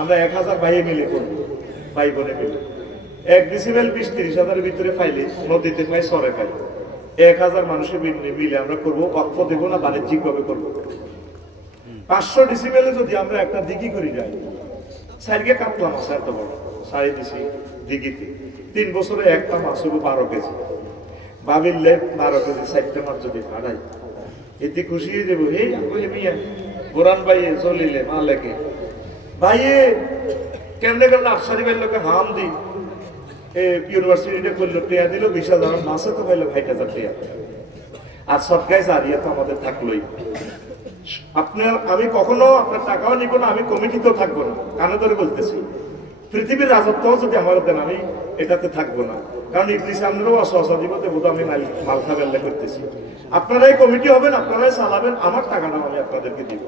আমরা 1000 ভাই মিলে করবো ভাই বোনে মিলে 1 ডিসিমেল 20-30 ভিতরে ফাইলে নদীতে ফাই সরে ফাই 1000 মানুষের মিলে আমরা করবো অক্ষ দেবো না বাণিজ্যিক ভাবে করবো 500 ডিসিমেলে যদি আমরা একটা দিঘি করি যাই সাইডকে কাটলাম আছে এত বড় সারি দিছি দিঘিতে 3 বছরে একটা মাছ হবো 12 কেজি ভাবিলে 12 কেজি 4টা মাছ যদি ফাড়াই এতে খুশি হয়ে যাবো এই বলে মিয়া বোরান ভাইয়ে চলিলে মা লেগে ভাইয়ে কেমনে কেমন আফসারি ভাইয়ের লোকে হাম দি ইউনিভার্সিটিতে করলো টেয়া দিল 20,000 মাসে তো পাইলো 5,000 টেয়া আর সরকারি জারিয়া তো আমাদের থাকলোই আপনার আমি কখনো আপনার টাকাও নিব না আমি কমিটিতেও থাকবো না কানে ধরে বলতেছি পৃথিবীর রাজত্বও যদি আমার দেন আমি এটাতে থাকবো না কারণ ইংলিশে আমরাও অসহসাদিবতে বোধ আমি মাল খাবেল্লা করতেছি আপনারাই কমিটি হবেন আপনারাই চালাবেন আমার টাকাটাও আমি আপনাদেরকে দিব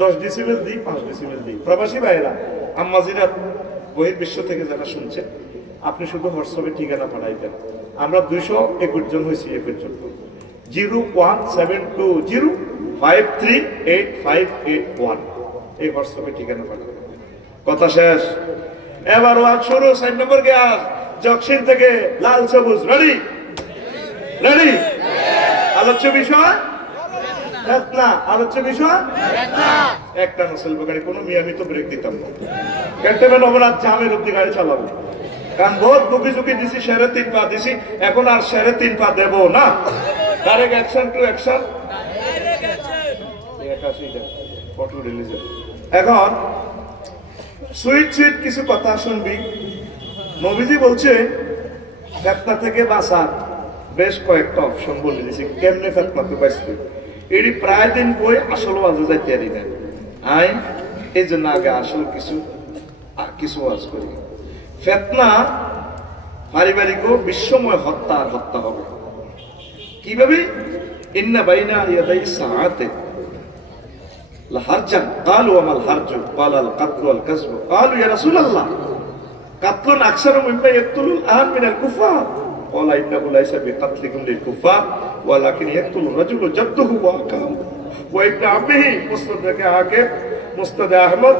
10 ডিসিমেল দিই 5 ডিসিমেল দিই প্রবাসী ভাইয়েরা আম্মাজিরা বহির্বিশ্ব থেকে যারা শুনছেন আপনি শুধু হোয়াটসঅ্যাপে ঠিকানা পাঠাইতেন আমরা 221 জন হয়েছি এ পর্যন্ত 01720538581 এই হোয়াটসঅ্যাপে ঠিকানা পাঠাবেন কথা শেষ এবার ওয়াজ শুরু 6 নম্বর গ্যাস জকশিন থেকে লাল সবুজ রেডি রেডি আলোচ্য বিষয় ফিতনা আলোচ্য বিষয় ফিতনা একটা নসল গাড়ি কোনো মিয়ামি তো ব্রেক দিতাম না ক্যান্টনমেন্ট অপরাধ জামের অবধি গাড়ি চালাবো কারণ বহুত বুকি ঝুঁকি দিছি 3.5 পা দিছি এখন আর 3.5 পা দেবো না direct action to action photo release এখন সুইট সুইট কিছু কথা শুনবি নবীজি বলছে ফিতনা থেকে বাঁচার বেশ কয়েকটা অপশন বলে দিয়েছি কেমনে ফিতনা তো বাঁচবে এটি প্রায় দিন বই আসল ওয়াজে যাইতে পারি না আইন এই জন্য আগে আসল কিছু ওয়াজ করি ফিতনা পারিবারিক বিশ্বময় হত্যা হবে কিভাবে? ইন্না বাইনা ইয়াদাই সাআতে লাহারজান ক্বালু ওয়া মাল হারজু ক্বালা আল কাতলু ওয়াল কাসবু ক্বালু ইয়া রাসূলুল্লাহ কাতলুন আকসারু মিম্মা ইয়াকতুলুল আন মিনাল কুফার ক্বালা ইন্নাহু লাইসা বিকাতলিকুম লিল কুফার ওয়ালাকিন ইয়াকতুলু রাজুলু জাদ্দুহু ওয়া আকাহু ওয়া ইবনে আমিহি মুসনাদ হাকিম মুসনাদ আহমদ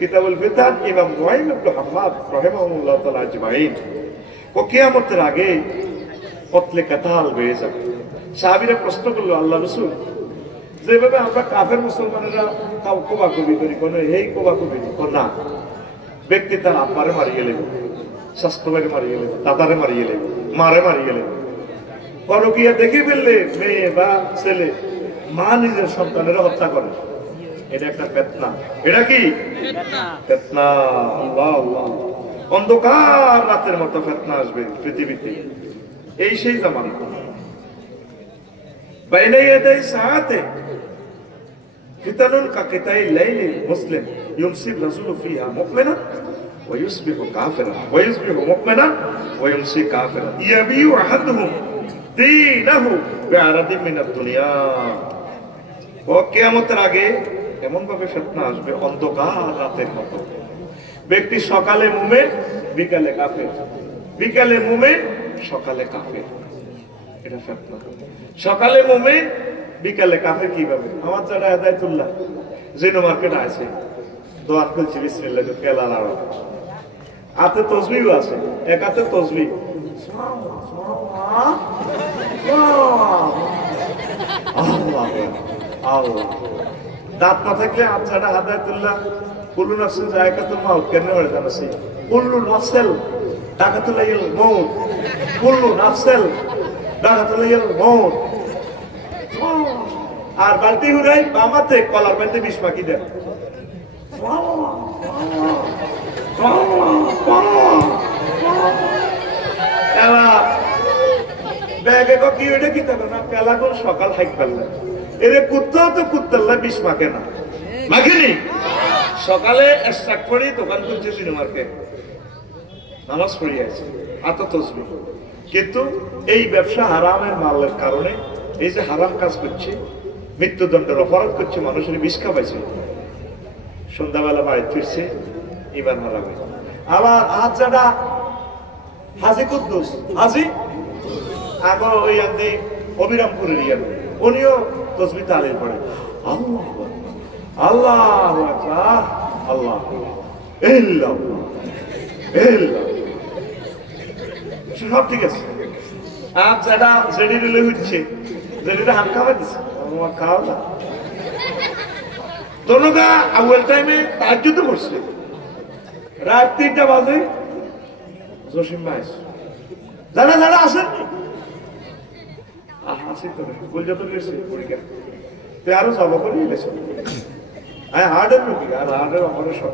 কিতাবুল ফিতান ইমাম মুআইন ইবনে হাম্মাদ রাহিমাহুল্লাহ তাআলা আজমাইন। ও কিয়ামতের আগে কতলে কাতাল বেড়ে যাবে। সাহাবীরা প্রশ্ন করলো, আল্লাহ রাসূল, যেভাবে আমরা কাফের মুসলমানেরা কোবাকুবি করি, কোন এই কোবাকুবি না, ব্যক্তি তার আব্বারে মারিয়ে গেলেন, স্বাস্থ্যবারে মারিয়ে গেলেন, দাদারে মারিয়ে গেলেন, মারে মারিয়ে গেলেন, পরকীয়া দেখে ফেললে মেয়ে বা ছেলে মা নিজের সন্তানেরা হত্যা করে, এটা একটা ফিতনা। এটা কি ফিতনা? আল্লাহ আল্লাহ, অন্ধকার রাতের মতো ফিতনা আসবে পৃথিবীতে। এই সেই জামানা বাইনা ইয়াদাই সাআতে ফিতানুন কাকিতাই লাইলিল মুসলিম ইউমসি রাসূলু ফিহা মুমিনান ওয়া ইউসবিহু কাফিরান ওয়া ইউসবিহু মুমিনান ওয়া ইউমসি কাফিরান ইয়াবিউ আহাদুহুম দীনাহু বিআরাদিন মিনাদ দুনিয়া। ও কিয়ামতের আগে এমন ভাবে ফিতনা আসবে অন্ধকার রাতের মতো। ব্যক্তি সকালে মুমিন, বিকালে কাফের, বিকালে মুমিন, সকালে কাফের। এটা ফিতনা। সকালে মুমিন, বিকালে কাফের। কিভাবে? আমার যারা হেদায়েতুল্লাহ জিনো মার্কেট আছে, দোয়া করছি বিসমিল্লাহ কেলাল আর হাতে তসবিহ আছে, এক হাতে তসবিহ, আল্লাহ আল্লাহ। দাঁত না থাকলে আচ্ছাটা হেদায়েতুল্লাহ কুল্লু নাফসিন যায়কাতুল মাউত কেন হয় জানাছি? কুল্লু নাফসিল দাকাতুল মাউত, কুল্লু নাফসিল দাকাতুল মাউত। আর বালতি হুরাই বামাতে কলার মধ্যে বিষ মাখি দেন, ব্যাগে কি ওইটা কি থাকবে না, পেলা কোন সকাল হাইক পারলে এদের কুত্তাও তো কুত্তাল্লা বিষ মাখে না, মাখিনি। সকালে স্টার্ট করি দোকান করছে সিনেমার্কে, নামাজ পড়ি আছে, হাতে তসবিহ। কিন্তু এই ব্যবসা হারামের মালের কারণে, এই যে হারাম কাজ করছে, মৃত্যুদণ্ডের অপরাধ করছে, মানুষের বিষ খাওয়াইছে, সন্ধ্যাবেলা বাড়ি ফিরছে, ইমান হারাবে। আবার আজ যারা হাজি কুদ্দুস হাজি আগে ওই আন্দি অবিরামপুরের ইয়ান, উনিও তসবিহ তালিল পড়ে, আল্লাহ আল্লাহ আল্লাহ আল্লাহ সব ঠিক আছে। আর যারা জেডি রিলে হচ্ছে, জেডিটা হাত খাওয়া দিচ্ছে, আমার খাওয়া না তনুদা আউয়াল টাইমে তাহাজ্জুদ পড়ছে, রাত 3টা বাজে জসিম ভাই যারা যারা আসেন আসি তো কলকাতা গেছে পরীক্ষা, তুই আরো যাবো করে গেছে। হ্যাঁ হার্ডের রুগী, আর হার্ডের আমাদের সব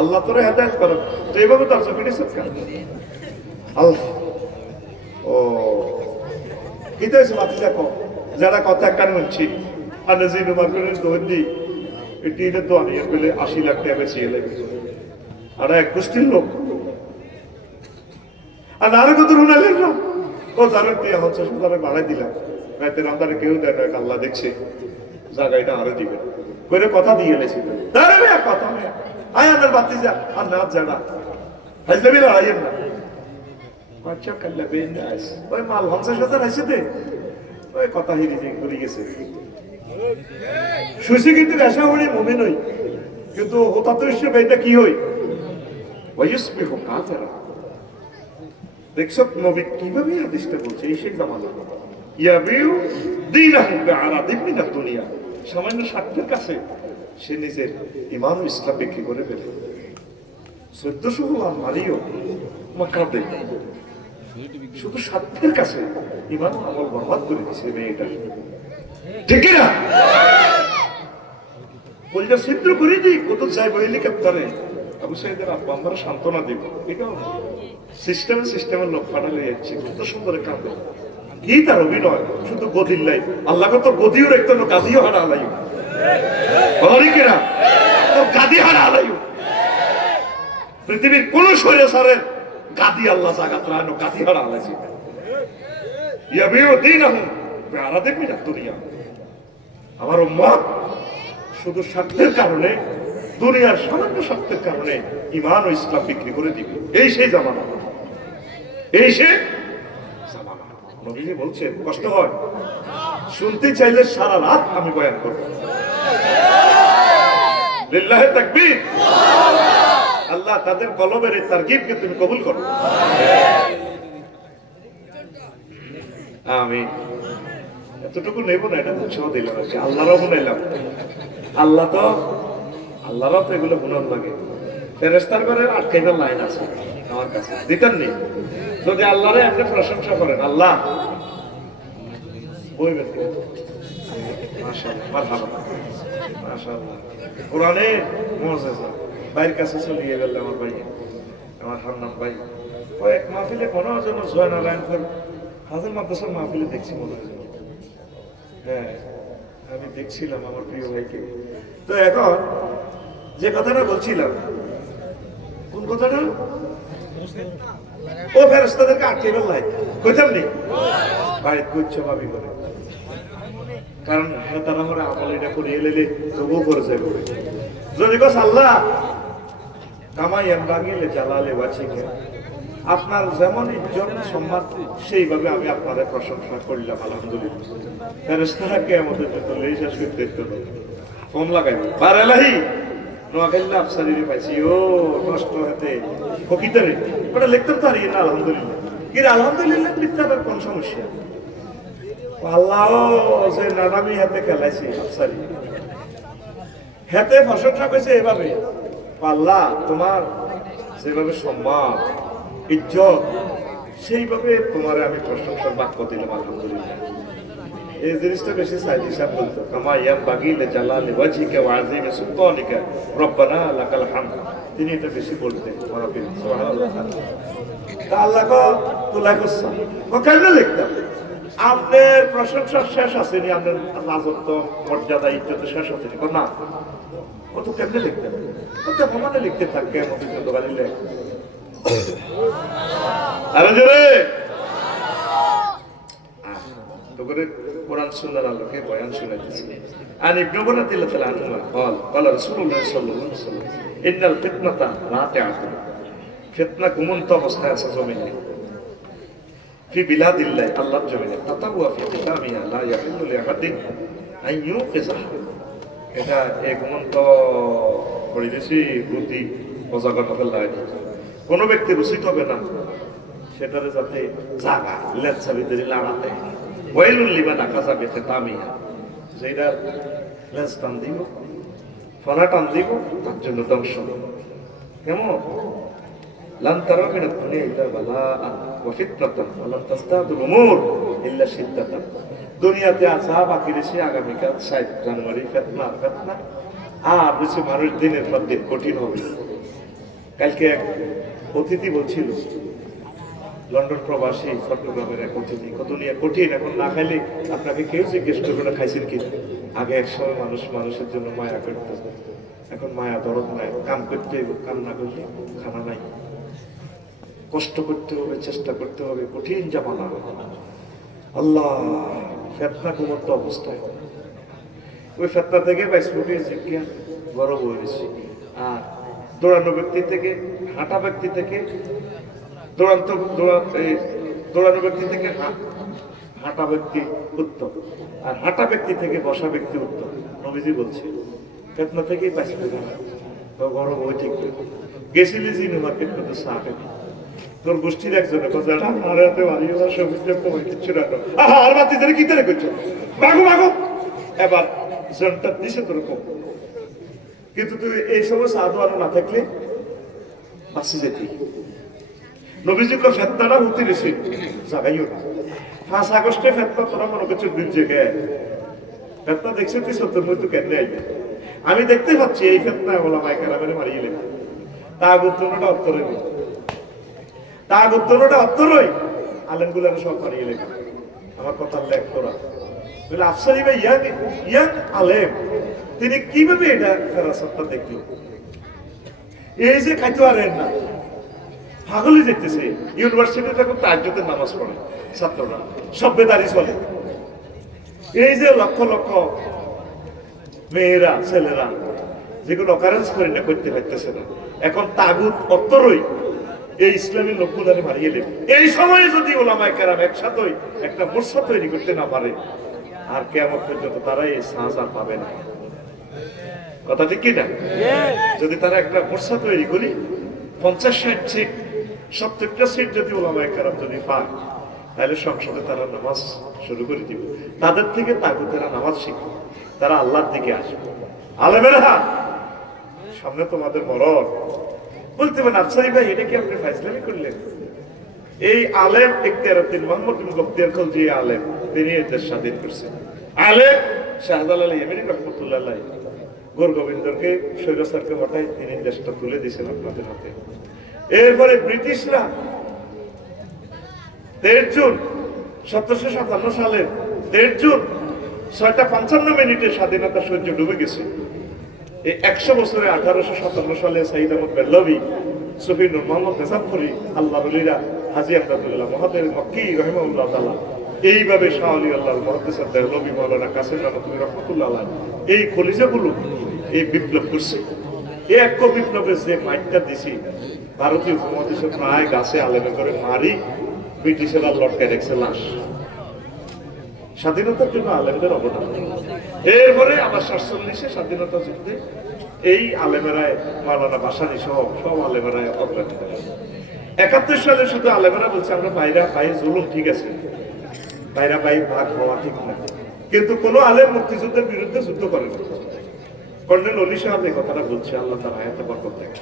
আল্লাহ তোরা হেদায়েত করো, তো এইভাবে তার চোখে নিচ্ছে আল্লাহ। ও কি তো মাতি দেখো যারা কথা কান শুনছি, আর নজির মার্কেটের দৌড়ি এটা তো আমি বলে 80 লাখ টাকা বেশি এলে, আর এক গোষ্ঠীর লোক আর আরো কত রুনালের লোক, ও জানেন তুই হচ্ছে সুতরাং বাড়াই দিলাম, রাতের আমাদের কেউ দেয় না, আল্লাহ দেখছে জায়গাটা আরো দিবে করে কথা দিয়ে এলেছি, তাহলে কথা আয় আমার বাতি যা আর না জানা হাজলামি লড়াইয়ের না আচ্ছা কাল্লা বেন আইস ওই মাল হংসের সাথে আইসে দে ওই কথা হিরি যে করে গেছে সুশি, কিন্তু আশা করি মুমিন হই, কিন্তু ওটা তো হিসেবে এটা কি হই ওয়াইসবিহ কাফিরা। দেখছো নবী কিভাবে হাদিসটা বলছে, এই সেই জামানা ইয়াবিউ দীনাহু বিআরাদিন মিনাদ দুনিয়া, সামান্য স্বার্থের কাছে সে নিজের ঈমান ও ইসলাম বিক্রি করে ফেলে। 1400 গোলাম মারিও মক্কা দেয়, শুধু স্বার্থের কাছে ঈমান আমল বরবাদ করে দিয়েছে মেয়েটা, ঠিক না? বলছে ছিদ্র করে দিই, কত চাই হেলিকপ্টারে আবু সাইদের আব্বা আমরা সান্ত্বনা দিব, এটাও সিস্টেমের লোক ফাটালে যাচ্ছে, কত সুন্দর কাঁদে। কি তার অভিনয়, শুধু গদির লাই, আল্লাহকে তো গদিও রাখতো না, গাদিও হারা আলাইও হরিকেরা, ও গাদি হারা আলাইও। পৃথিবীর কোন শরীরে সারের গাদি আল্লাহ জাগাত রানো, গাদি হারা আলাইছে। আমার উম্মত শুধু স্বার্থের কারণে, দুনিয়ার সামান্য স্বার্থের কারণে ঈমান ও ইসলাম বিক্রি করে দিবে। এই সেই জামানা, এই সে জামানা। নবীজি বলছেন কষ্ট হয়, শুনতে চাইলে সারা রাত আমি বয়ান করব। লিল্লাহি তাকবীর। আল্লাহ তাদের কলমের এই তারগিবকে তুমি কবুল করো। আমি এতটুকু নেব না, এটা উৎসাহ দিলাম আর কি। আল্লাহরও গুনাইলাম, আল্লাহরও তো এগুলো গুণন লাগে। ফেরেশতার ঘরে আটকাইবার লাইন আছে আমার কাছে, দিতেন নেই। যদি আল্লাহরে আপনি প্রশংসা করেন, আল্লাহ বইবেন মাশাআল্লাহ, মারহাবা, মাশাআল্লাহ। কোরআনে মুআজ্জাজা ভাইয়ের কাছে চলিয়ে গেল আমার ভাই, আমার হান্নান ভাই। কয়েক মাহফিলে কোনো জন্য জয়নারায়ণ হাজার মাদ্রাসার মাহফিলে দেখছি মনে হয়। হ্যাঁ, আমি দেখছিলাম আমার প্রিয় ভাইকে। তো এখন যে কথাটা বলছিলাম, কোন কথাটা? ও ফেরেশতাদেরকে আটকে ফেললাই কইতাম নি ভাই, কুচ্ছ ভাবি করে, কারণ তারা আমরা আমল এটা করে এলে তবুও করে যাবে। যদি কস আল্লাহ কামাই এমবাগিলে জালালে ওয়াজিকে, আপনার যেমন ইজ্জত সম্মান সেইভাবে আমি আপনাদের প্রশংসা করলাম, আলহামদুলিল্লাহ। ফেরেশতারা কিয়ামতের জন্য লেজা শুট দেখতে হবে, ফোন লাগাই বার এলাহি নোয়াখালী আফসারিরে পাইছি, ও নষ্ট হতে ফকিতারে ওটা লিখতাম তো আর না, আলহামদুলিল্লাহ। কিন্তু আলহামদুলিল্লাহ লিখতে আবার কোন সমস্যা? আল্লাহ যে নানামি হাতে খেলাইছি আফসারি, হাতে প্রশংসা করেছে এভাবে, আল্লাহ তোমার যেভাবে সম্মান ইজ্জত সেইভাবে তোমার আমি প্রশংসার বাক্য দিলাম, আলহামদুলিল্লাহ। এই জিনিসটা বেশি সাইদি সাহেব বলতো, কামা ইয়ামবাগিলে জালালি ওয়াজহিকা ওয়া আযীমি সুলতানিকা রব্বানা লাকাল হামদ। তিনি এটা বেশি বলতেন। সুবহানাল্লাহ। তা আল্লাহ কো তোলা করছে ও কেন লিখতাম? আপনার প্রশংসা শেষ আসেনি, আপনার রাজত্ব মর্যাদা ইজ্জত শেষ হতেনি না, ও তো কেমনে লিখতেন? ও কেমন মানে লিখতে থাকে আমাদের জন্য গালিলে। আরে জোরে কোরআন সুন্নাহর আলোকে বয়ান শুনাইতেছি। আন ইবনে উমর রাদিয়াল্লাহু তাআলা আনহু قال রাসূলুল্লাহ সাল্লাল্লাহু আলাইহি ওয়াসাল্লাম ইন্নাল ফিতনাতা রাতিআতুন, ফিতনা ঘুমন্ত অবস্থায় আছে জমিনে, ফি বিলাদিল্লাহ, আল্লাহর জমিনে, তাতাওয়া ফি কিতামিহা লা ইয়াহিল্লু লিআহাদিন আন ইউকিযাহা। এটা এক ঘুমন্ত পরিবেশে বুদ্ধি অজাগর হবে লাগে, কোন ব্যক্তি রুচিত হবে না সেটারে যাতে জাগা লেচ্ছা ভিতরে লাড়াতে। ওয়াইলুল লিমান আকাযা বিখিতামিহা, যেটা লেজ টান দিব, ফলা টান দিব, তার জন্য ধ্বংস। কেমন? লান তারা মিনাদ দুনিয়া ইল্লা বালাআন ওয়া ফিতনাতান ওয়া লান তাসতাদুল উমুর ইল্লা শিদ্দাতান। দুনিয়াতে আযাব আখিরাতে আগামীকাল 7 জানুয়ারি ফিতনা, আর বেশি মানুষ দিনের পর দিন কঠিন হবে। কালকে এক অতিথি বলছিল, লন্ডন প্রবাসী চট্টগ্রামের এক অতিথি, কত নিয়ে কঠিন, এখন না খাইলে আপনাকে কেউ জিজ্ঞেস করবে না খাইছেন কি। আগে একসময় মানুষের জন্য মায়া করত, এখন মায়া দরদ নাই, কাম করতে হবে, কাম না করলে খানা নাই, কষ্ট করতে হবে, চেষ্টা করতে হবে, কঠিন জামানা। আল্লাহ ফেতনা ঘুমন্ত অবস্থায়, ওই ফেতনা থেকে 22 ফুটে জিজ্ঞা গরম হয়েছে। আর দৌড়ানো ব্যক্তি থেকে, হাঁটা ব্যক্তি থেকে, দৌড়ানো ব্যক্তি থেকে হাঁটা ব্যক্তি উত্তম, আর হাঁটা ব্যক্তি থেকে বসা ব্যক্তি উত্তম। নবীজি বলছে ফেতনা থেকেই 22 ফুটে গরম হয়ে ঠিক গেছিলি জিনি মার্কেট করতে চা খাবি, তোর গোষ্ঠীর একজনে কথাটা আমার হাতে বাড়িয়ে সবুজের তোমার কিচ্ছু রাখো, আহা আর বাতি ধরে কি করে করছো, মাগো মাগো, এবার জনটা দিছে তোর কম। কিন্তু তুই এই সমস্ত আদোয়ানো না থাকলে বাঁচি যেতি। নবীজি কো ফেতনাটা হতে গেছে জাগাইও না। 5 আগস্টে ফেতনা তোরা মনে করছো দুই জায়গায় ফেতনা দেখছে, তুই সত্যের মধ্যে কেমনে আইবে? আমি দেখতে পাচ্ছি এই ফেতনা ওলামায়ে কেরামের মারিয়ে লেখা, তাগুত্তনটা অত্তরই, তাগুত্তনটা অত্তরই আলেমগুলার সব মারিয়ে লেখা। আমার কথা লেখ তোরা বলে আফসারি ভাই ইয়াং আলেম, তিনি কিভাবে এটা ফেরাসতটা দেখলো? এই যে খাইতে পারেন না, পাগলই যেতেছে। ইউনিভার্সিটিতে এখন তাহাজ্জুদের নামাজ পড়ে ছাত্ররা, সভ্যতারই চলে। এই যে লক্ষ লক্ষ মেয়েরা ছেলেরা যেগুলো অকারেন্স করে না, করতে পারতেছে না, এখন তাগুত অত্তরই এই ইসলামী লোকগুলারে মারিয়ে দেবে। এই সময়ে যদি ওলামায়ে কেরাম একসাথে একটা মোর্চা তৈরি করতে না পারে, আর কিয়ামত পর্যন্ত তারা এই সাহস আর পাবে না। কথা ঠিক কিনা? যদি তারা একটা মোর্চা তৈরি করি, 50-60 সিট, 70টা সিট যদি ওলামায়ে কেরাম যদি পায়, তাহলে সংসদে তারা নামাজ শুরু করে দিব। তাদের থেকে তাগুতেরা নামাজ শিখবে, তারা আল্লাহর দিকে আসবে। আলেমেরা সামনে তোমাদের মরণ। বলতে পারেন আফসারি ভাই, এটা কি আপনি ফাইজলামি করলেন? এই আলেম ইখতিয়ারউদ্দিন মোহাম্মদ বিন বখতিয়ার খলজি আলেম, তিনি এই দেশ স্বাধীন করছেন। আলেম শাহজালাল ইয়ামানি রাহমাতুল্লাহ আলাইহি গোরগোবিন্দকে স্বৈরাচারকে হটাই তিনি দেশটা তুলে দিয়েছেন আপনাদের হাতে। এরপরে ব্রিটিশরা 13 জুন 1757 সালের 13 জুন 6:55 স্বাধীনতা সূর্য ডুবে গেছে। এই 100 বছরে 1857 সালে সাইদ আহমদ বেল্লভী, সুফি নূর মোহাম্মদ নেজামপুরি, আল্লাহ ওলিরা, হাজী আমদাদুল্লাহ মহাদেব মক্কি রাহিমাহুল্লাহ তাআলা, এইভাবে শাহ আলী আল্লাহর মুহাদ্দিস দেহলভী, মাওলানা কাসিম নানতুবী রাহমাতুল্লাহ আলাইহি, এই খলিজাগুলো এই বিপ্লব করছে। এই এক বিপ্লবে যে মাইটটা দিছি, ভারতীয় উপমহাদেশে প্রায় গাছে আলেমে করে মারি ব্রিটিশেরা লটকে রেখেছে লাশ। স্বাধীনতার জন্য আলেমদের অবদান। এরপরে আবার 47-এ স্বাধীনতা যুদ্ধে এই আলেমেরায়, মাওলানা ভাসানী সহ সব আলেমেরায় অগ্রাধিকার। 71 সালে শুধু আলেমেরা বলছে আমরা বাইরা পাই জুলুম ঠিক আছে, বাইরা পাই ভাগ হওয়া ঠিক না, কিন্তু কোন আলেম মুক্তিযুদ্ধের বিরুদ্ধে যুদ্ধ করে না। কর্নেল অলি সাহেব এই কথাটা বলছে, আল্লাহ তার হায়াতে বরকত দেয়।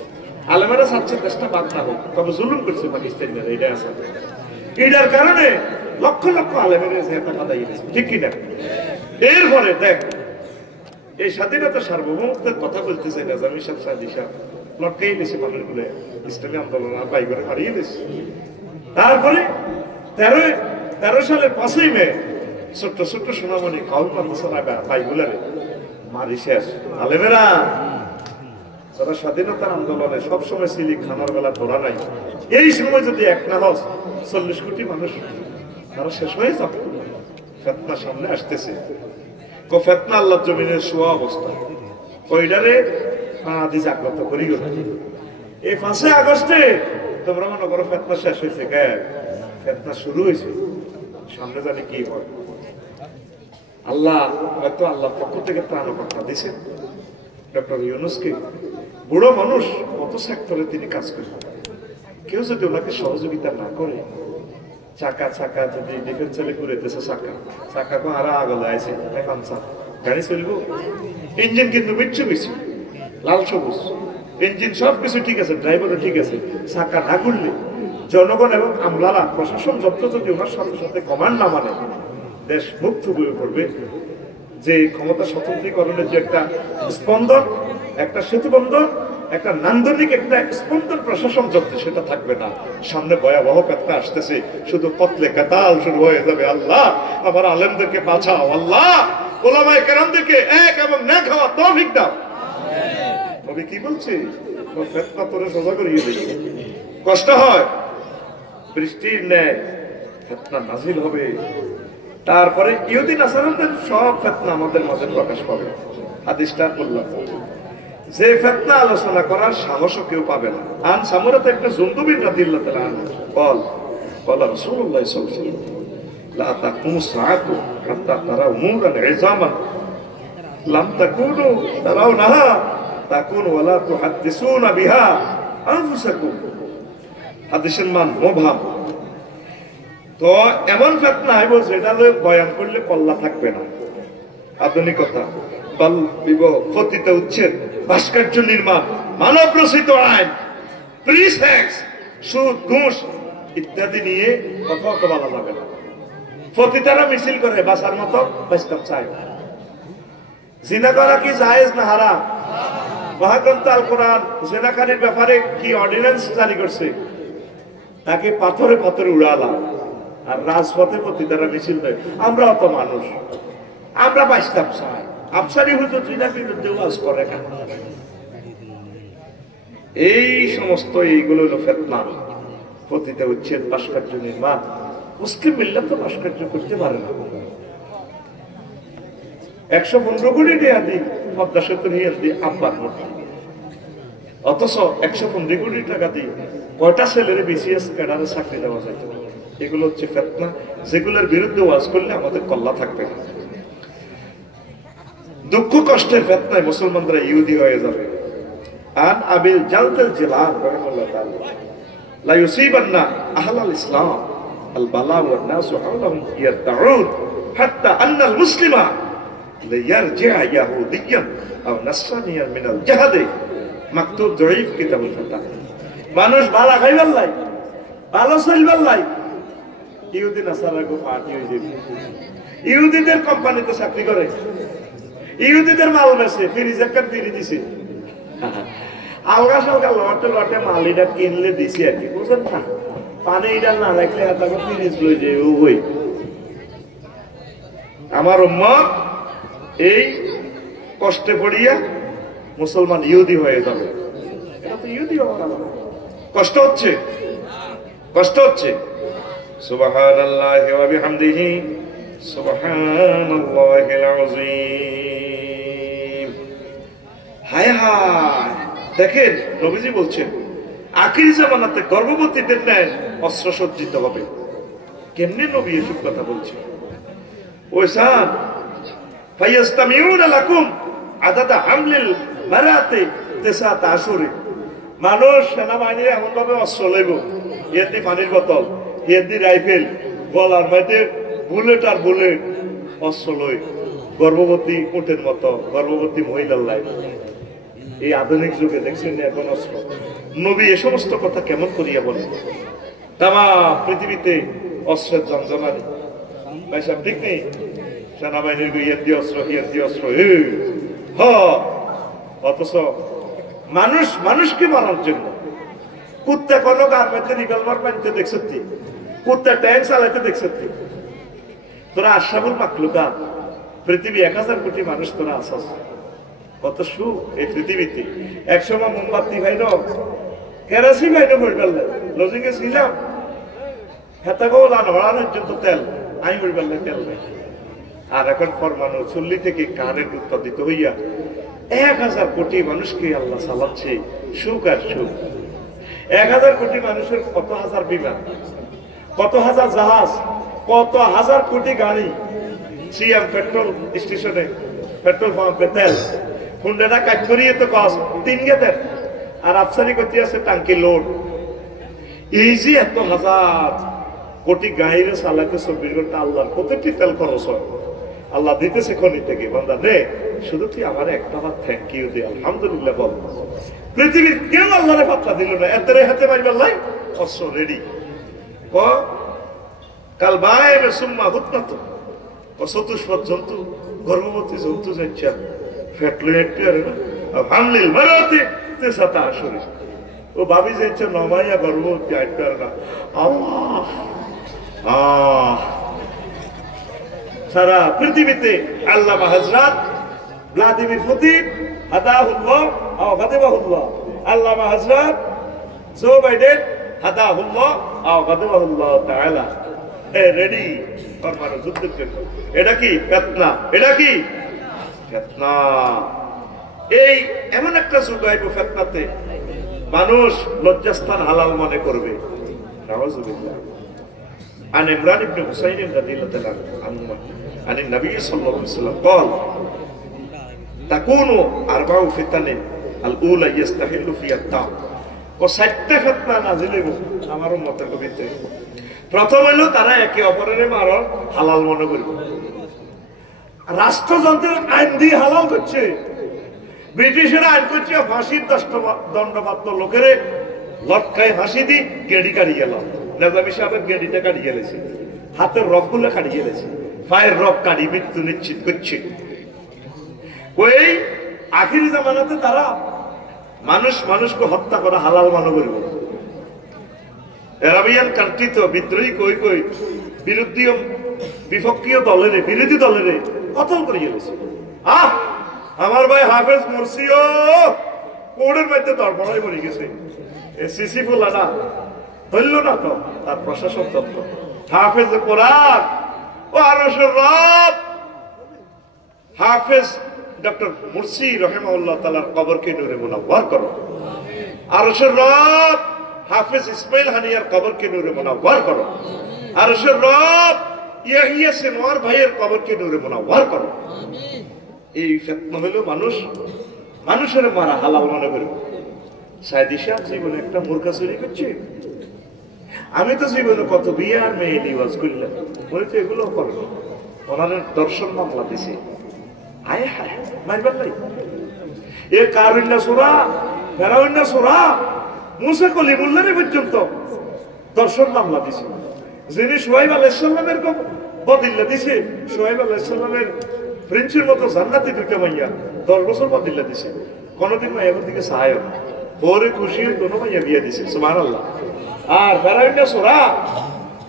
আলেমেরা চাচ্ছে দেশটা ভাগ না হোক, তবে জুলুম করছে পাকিস্তানিরা, এটা আছে। এটার কারণে লক্ষ লক্ষ আলেমের ঠিক কিনা? এরপরে দেখ, এই স্বাধীনতা সার্বভৌমত্বের কথা বলতে চাই না, জামি সাহেব সাদি সাহেব লটকেই দিয়েছে মানুষগুলো, ইসলামী আন্দোলন আর বাই করে হারিয়ে দিয়েছে। তারপরে 13 সালের 5ই মে ছোট্ট ছোট্ট সোনামণি কাউল মাদ্রাসার বাইগুলারে মারি শেষ। আলেমেরা যারা স্বাধীনতার আন্দোলনে সবসময় ছিলি, খানার বেলা ধরা নাই, এই সময় যদি এক না হস 40 কোটি মানুষ তারা শেষ হয়ে যাবে। ফেতনা সামনে আসতেছে, ফেতনা আল্লাহর জমিনের শোয়া অবস্থা, ওইটারে আদি জাগ্রত করি গেল। এই 5 আগস্টে তোমরা মনে করো ফেতনা শেষ হয়েছে, ফেতনা শুরু হয়েছে, সামনে জানি কি হয়। আল্লাহ হয়তো আল্লাহর পক্ষ থেকে ত্রাণকর্তা দিয়েছেন ডক্টর ইউনূসকে। বুড়ো মানুষ, কত সেক্টরে তিনি কাজ করেন, কেউ যদি ওনাকে সহযোগিতা না করে, চাকা যদি ডিফেন্স চালে ঘুরেতেছে, চাকা তো আরো আগলে আছে, গাড়ি চলবো। ইঞ্জিন কিন্তু মিটছে বেশি, লাল সবুজ ইঞ্জিন, সবকিছু ঠিক আছে, ড্রাইভারও ঠিক আছে, চাকা না ঘুরলে জনগণ এবং আমলারা, প্রশাসন যত যদি ওনার সাথে সাথে কমান্ড না মানে, দেশ মুক্ত হয়ে পড়বে। যে ক্ষমতা স্বতন্ত্রীকরণের যে একটা স্পন্দন, একটা সেতুবন্ধন, একটা নান্দনিক একটা স্পন্দন প্রশাসন যন্ত্রে, সেটা থাকবে না। সামনে ভয়াবহ ফেতনা আসতেছে, শুধু কতলে কাতাল শুরু হয়ে যাবে। আল্লাহ আমার আলেমদেরকে বাঁচাও, আল্লাহ ওলামায়ে কেরামদেরকে এক এবং নেক হওয়ার তৌফিক দাও। নবী কি বলছে? ফেতনা তোরে সোজা করিয়ে দিবে, কষ্ট হয়, বৃষ্টির ন্যায় ফেতনা নাজিল হবে। তারপরে ইহুদি নাসারাদের সব ফেতনা আমাদের মাঝে প্রকাশ পাবে। হাদিসটা বললাম, যে ফেতনা আলোচনা করার সাহসও কেউ পাবে না। আন সামুরাত ইবনে জুনদুব রাদিয়াল্লাহু তাআলা বল রাসূলুল্লাহ সাল্লাল্লাহু আলাইহি ওয়াসাল্লাম লা তাকুমু সাআতু হাত্তা তারা উমুরান ইজামান লাম তাকুনু তারাউনাহা তাকুন ওয়ালা তুহাদ্দিসুনা বিহা আনফুসাকুম। হাদিসের মান মুবহাম। তো এমন ফেতনা আইব যেটা বয়ান করলে কল্লা থাকবে না। আধুনিকতা, বাল বিবাহ, পতিত উচ্ছেদ, ভাস্কর্য নির্মাণ, মানব রচিত আইন, প্রি সেক্স, সুদ, ঘুষ ইত্যাদি নিয়ে কথা বলা যাবে না। পতিতারা মিছিল করে বাঁচার মতো বাঁচতে চায়। জিনা করা কি জায়েজ না হারাম? মহাগ্রন্থ আল কোরআন জিনাকারীর ব্যাপারে কি অর্ডিন্যান্স জারি করছে? তাকে পাথরে পাথরে উড়ালাম। আর রাজপথে পতিতারা মিছিল দেয়, আমরা অত মানুষ, আমরা বাঁচতাম চাই। আফসারি হুজুর জিনার বিরুদ্ধে ওয়াজ করে না। এই সমস্ত এইগুলো হলো ফিতনা। পতিতা উচ্ছেদ ভাস্কর্য নির্মাণ মুসলিম মিল্লাত তো ভাস্কর্য করতে পারে না। 115 কোটি টাকা দিয়ে পদ্মা সেতু দিয়ে আব্বার মূর্তি, অথচ 115 কোটি টাকা দিয়ে কয়টা ছেলের বিসিএস ক্যাডারে চাকরি দেওয়া যায়? এগুলো হচ্ছে ফিতনা, যেগুলোর বিরুদ্ধে ওয়াজ করলে আমাদের কল্লা থাকবে না। দুঃখ কষ্টের ফিতনায় মুসলমানরা ইহুদি হয়ে যাবে। আন আবিল জালদাল জিলান রাহিমাহুল্লাহ তাআলা লা ইউসিবান্না আহলাল ইসলাম আল বালা ওয়ান নাসু হাওলাহুম ইয়াদউন হাত্তা আন্নাল মুসলিমা লা ইয়ারজিআ ইয়াহুদিয়ান আও নাসরানিয়ান মিনাল জাহাদে মাকতুব দঈফ কিতাবুল ফাতাহ। মানুষ ভালো খাইবার লাই, ভালো চলবার লাই ইহুদি নাসারা গো পার্টি হয়ে যাবে। ইহুদিদের কোম্পানিতে চাকরি করে, ইহুদিদের মাল বেচে, ফ্রিজ একটা ফ্রি দিছে, আলগা সালগা লটে লটে মাল এটা কিনলে দিছি আর কি, বুঝেন না? পানি এটা না রাখলে তাকে ফ্রিজ লই যায়। ওই আমার উম্মত এই কষ্টে পড়িয়া মুসলমান ইহুদি হয়ে যাবে। এটা তো ইহুদি হওয়ার কষ্ট হচ্ছে, কষ্ট হচ্ছে। সুবহানাল্লাহি ওয়া বিহামদিহি সুবহানাল্লাহিল আযীম। হায় হায়, দেখেন নবীজি বলছেন আখির জামানাতে গর্ভবতীদের ন্যায় অস্ত্র সজ্জিত হবে। কেমনে নবী এসব কথা বলছেন? ওইসান ফায়াস্তামিউনা লাকুম আদাদা হামলিল মারাতে তেসাত আশুরে। মানুষ সেনাবাহিনীর এমন ভাবে অস্ত্র লইব, এদি পানির বোতল, এদি রাইফেল, গলার মধ্যে বুলেট আর বুলেট অস্ত্র লই, গর্ভবতী উটের মতো গর্ভবতী মহিলার লাই। এই আধুনিক যুগে দেখছেন এখন অস্ত্র। নবী এ সমস্ত কথা কেমন করিয়া বলেন? তামা পৃথিবীতে অস্ত্রের জমজমানি ভাইসাব ঠিক নেই। সেনাবাহিনীর ইয়াদি অস্ত্র, ইয়াদি অস্ত্র, অথচ মানুষ মানুষকে মারার জন্য কুত্তা কোন গার্মেন্টে রিভলভার বানতে দেখছি, কুত্তা ট্যাঙ্ক চালাইতে দেখছি। তোরা আশরাফুল মাখলুকাত, পৃথিবী 1000 কোটি মানুষ তোরা আসাস, কত সুখ এই পৃথিবীতে। একসময় মোমবাতি ভাইন কেরাসি ভাইন বলবেন লজিকে ছিলাম, হেতাগো হড়ানোর জন্য তেল আমি বলবেন তেল নাই। আর এখন পরমাণু চুল্লি থেকে কারেন্ট উৎপাদিত হইয়া 1000 কোটি মানুষকে আল্লাহ চালাচ্ছে, সুখ আর সুখ। 1000 কোটি মানুষের কত হাজার বিমান, কত হাজার জাহাজ, কত হাজার কোটি গাড়ি, সিএম পেট্রোল স্টেশনে পেট্রোল পাম্পে তেল হুন্ডাটা কাজ করিয়ে তো কস 3 গেতের, আর আফসারি করতে আছে টাঙ্কি লোড। এই যে এত হাজার কোটি গাড়িরে চালাতে 24 ঘন্টা আল্লাহর প্রতিটি তেল খরচ হয়। আল্লাহ দিতেছে খনি থেকে, বান্দা রে শুধু তুই আমার একটা বার থ্যাংক ইউ দে, আলহামদুলিল্লাহ বল। পৃথিবীর কেউ আল্লাহরে পাত্তা দিল না, এদের হাতে মারিবার লাই অস্ত্র রেডি। কাল বাইবে সুম্মা হুতনাত, চতুষ্পদ জন্তু, গর্ভবতী জন্তু যাচ্ছে ফেটলো একটু আর না হামলিল মারাতে তেসাতা আসরে। ও ভাবি যাচ্ছে নমাইয়া গর্ভবতী আইতে আর না। সারা পৃথিবীতে আল্লামা হযরত ভ্লাদিমির পুতিন হাদাহুল্লাহ আও গাদাবাহুল্লাহ, আল্লামা হযরত জো বাইডেন হাদাহুল্লাহ আও গাদাবাহুল্লাহ তাআলা রেডি পরমাণু যুদ্ধের জন্য। এটা কি ফিতনা? এটা কি ফিতনা? এই এমন একটা যুগ আইব ফিতনাতে মানুষ লজ্জাস্থান হালাল মনে করবে। নাউযুবিল্লাহ। عن عمران بن حسين رضي الله عنه عن النبي صلى الله عليه وسلم قال تكون 4 فتن الاولى يستحل فيها الدم। ও 7টা ফিতনা নাজিল হইব আমার উম্মতের ভিতরে। প্রথম হলো তারা একে অপরের মারণ হালাল মনে করবে, রাষ্ট্রযন্ত্রের আইন দিয়ে হালাল করছে। ব্রিটিশের আইন করছে ফাঁসির দণ্ডপ্রাপ্ত লোকের লটকায় ফাঁসি দি গেড়ি কাড়ি গেলাম, নেজামি সাহেবের গেড়িটা কাড়ি গেলেছে, হাতের রক গুলো কাড়ি গেলেছে, পায়ের রক কাড়ি মৃত্যু নিশ্চিত করছে। ওই আখিরি জামানাতে তারা মানুষ মানুষকে হত্যা করা হালাল মনে করবে। আরাবিয়ান কান্ট্রি তো বিদ্রোহী কই কই বিপক্ষীয় দলের বিরোধী দলের কতল করে গেছে। আমার ভাই হাফেজ মুরসিও কোড়ের মধ্যে দরপড়াই মরে গেছে। সিসি ফুলানা ধরল না তো তার প্রশাসন তত্ত্ব হাফেজ কোরআন ও আরশের রব হাফেজ ডক্টর মুরসি রহিমাহুল্লাহ তাআলার কবরকে নূরে মুনাওয়ার করো। আরশের রব হাফেজ ইসমাইল হানিয়ার কবরকে নূরে মুনাওয়ার করো। আরশের রব ইয়াহিয়া সিনওয়ার ভাইয়ের কবরকে নূরে মুনাওয়ার করো। এই ফিতনা হলো মানুষের মারা হালাল মনে করে। সাইদি সাহেব জীবনে একটা মুরগা চুরি করছে। আমি তো জীবনে কত বিয়ে আর মেয়ে নিওয়াজ করলাম, বলে তো এগুলো করে ওনার দর্শন মামলা দিছে। আয় হায় মাইবার নাই এ কারুন্না সোরা ফেরাউন্না সোরা মুসা কলিমুল্লাহ পর্যন্ত দর্শন মামলা দিছে। যিনি সোহাইব আলাইহিস সালামের বদিল্লা দিছে, সোহাইব আলাইহিস সালামের প্রিন্সের মতো জান্নাতি দুইটা মাইয়া 10 বছর বদিল্লা দিছে। কোনদিন মাইয়ার দিকে সাহায্য ওরে খুশি কোনো মাইয়া বিয়ে দিছে সুবহানাল্লাহ। আর ফেরাউন্না সোরা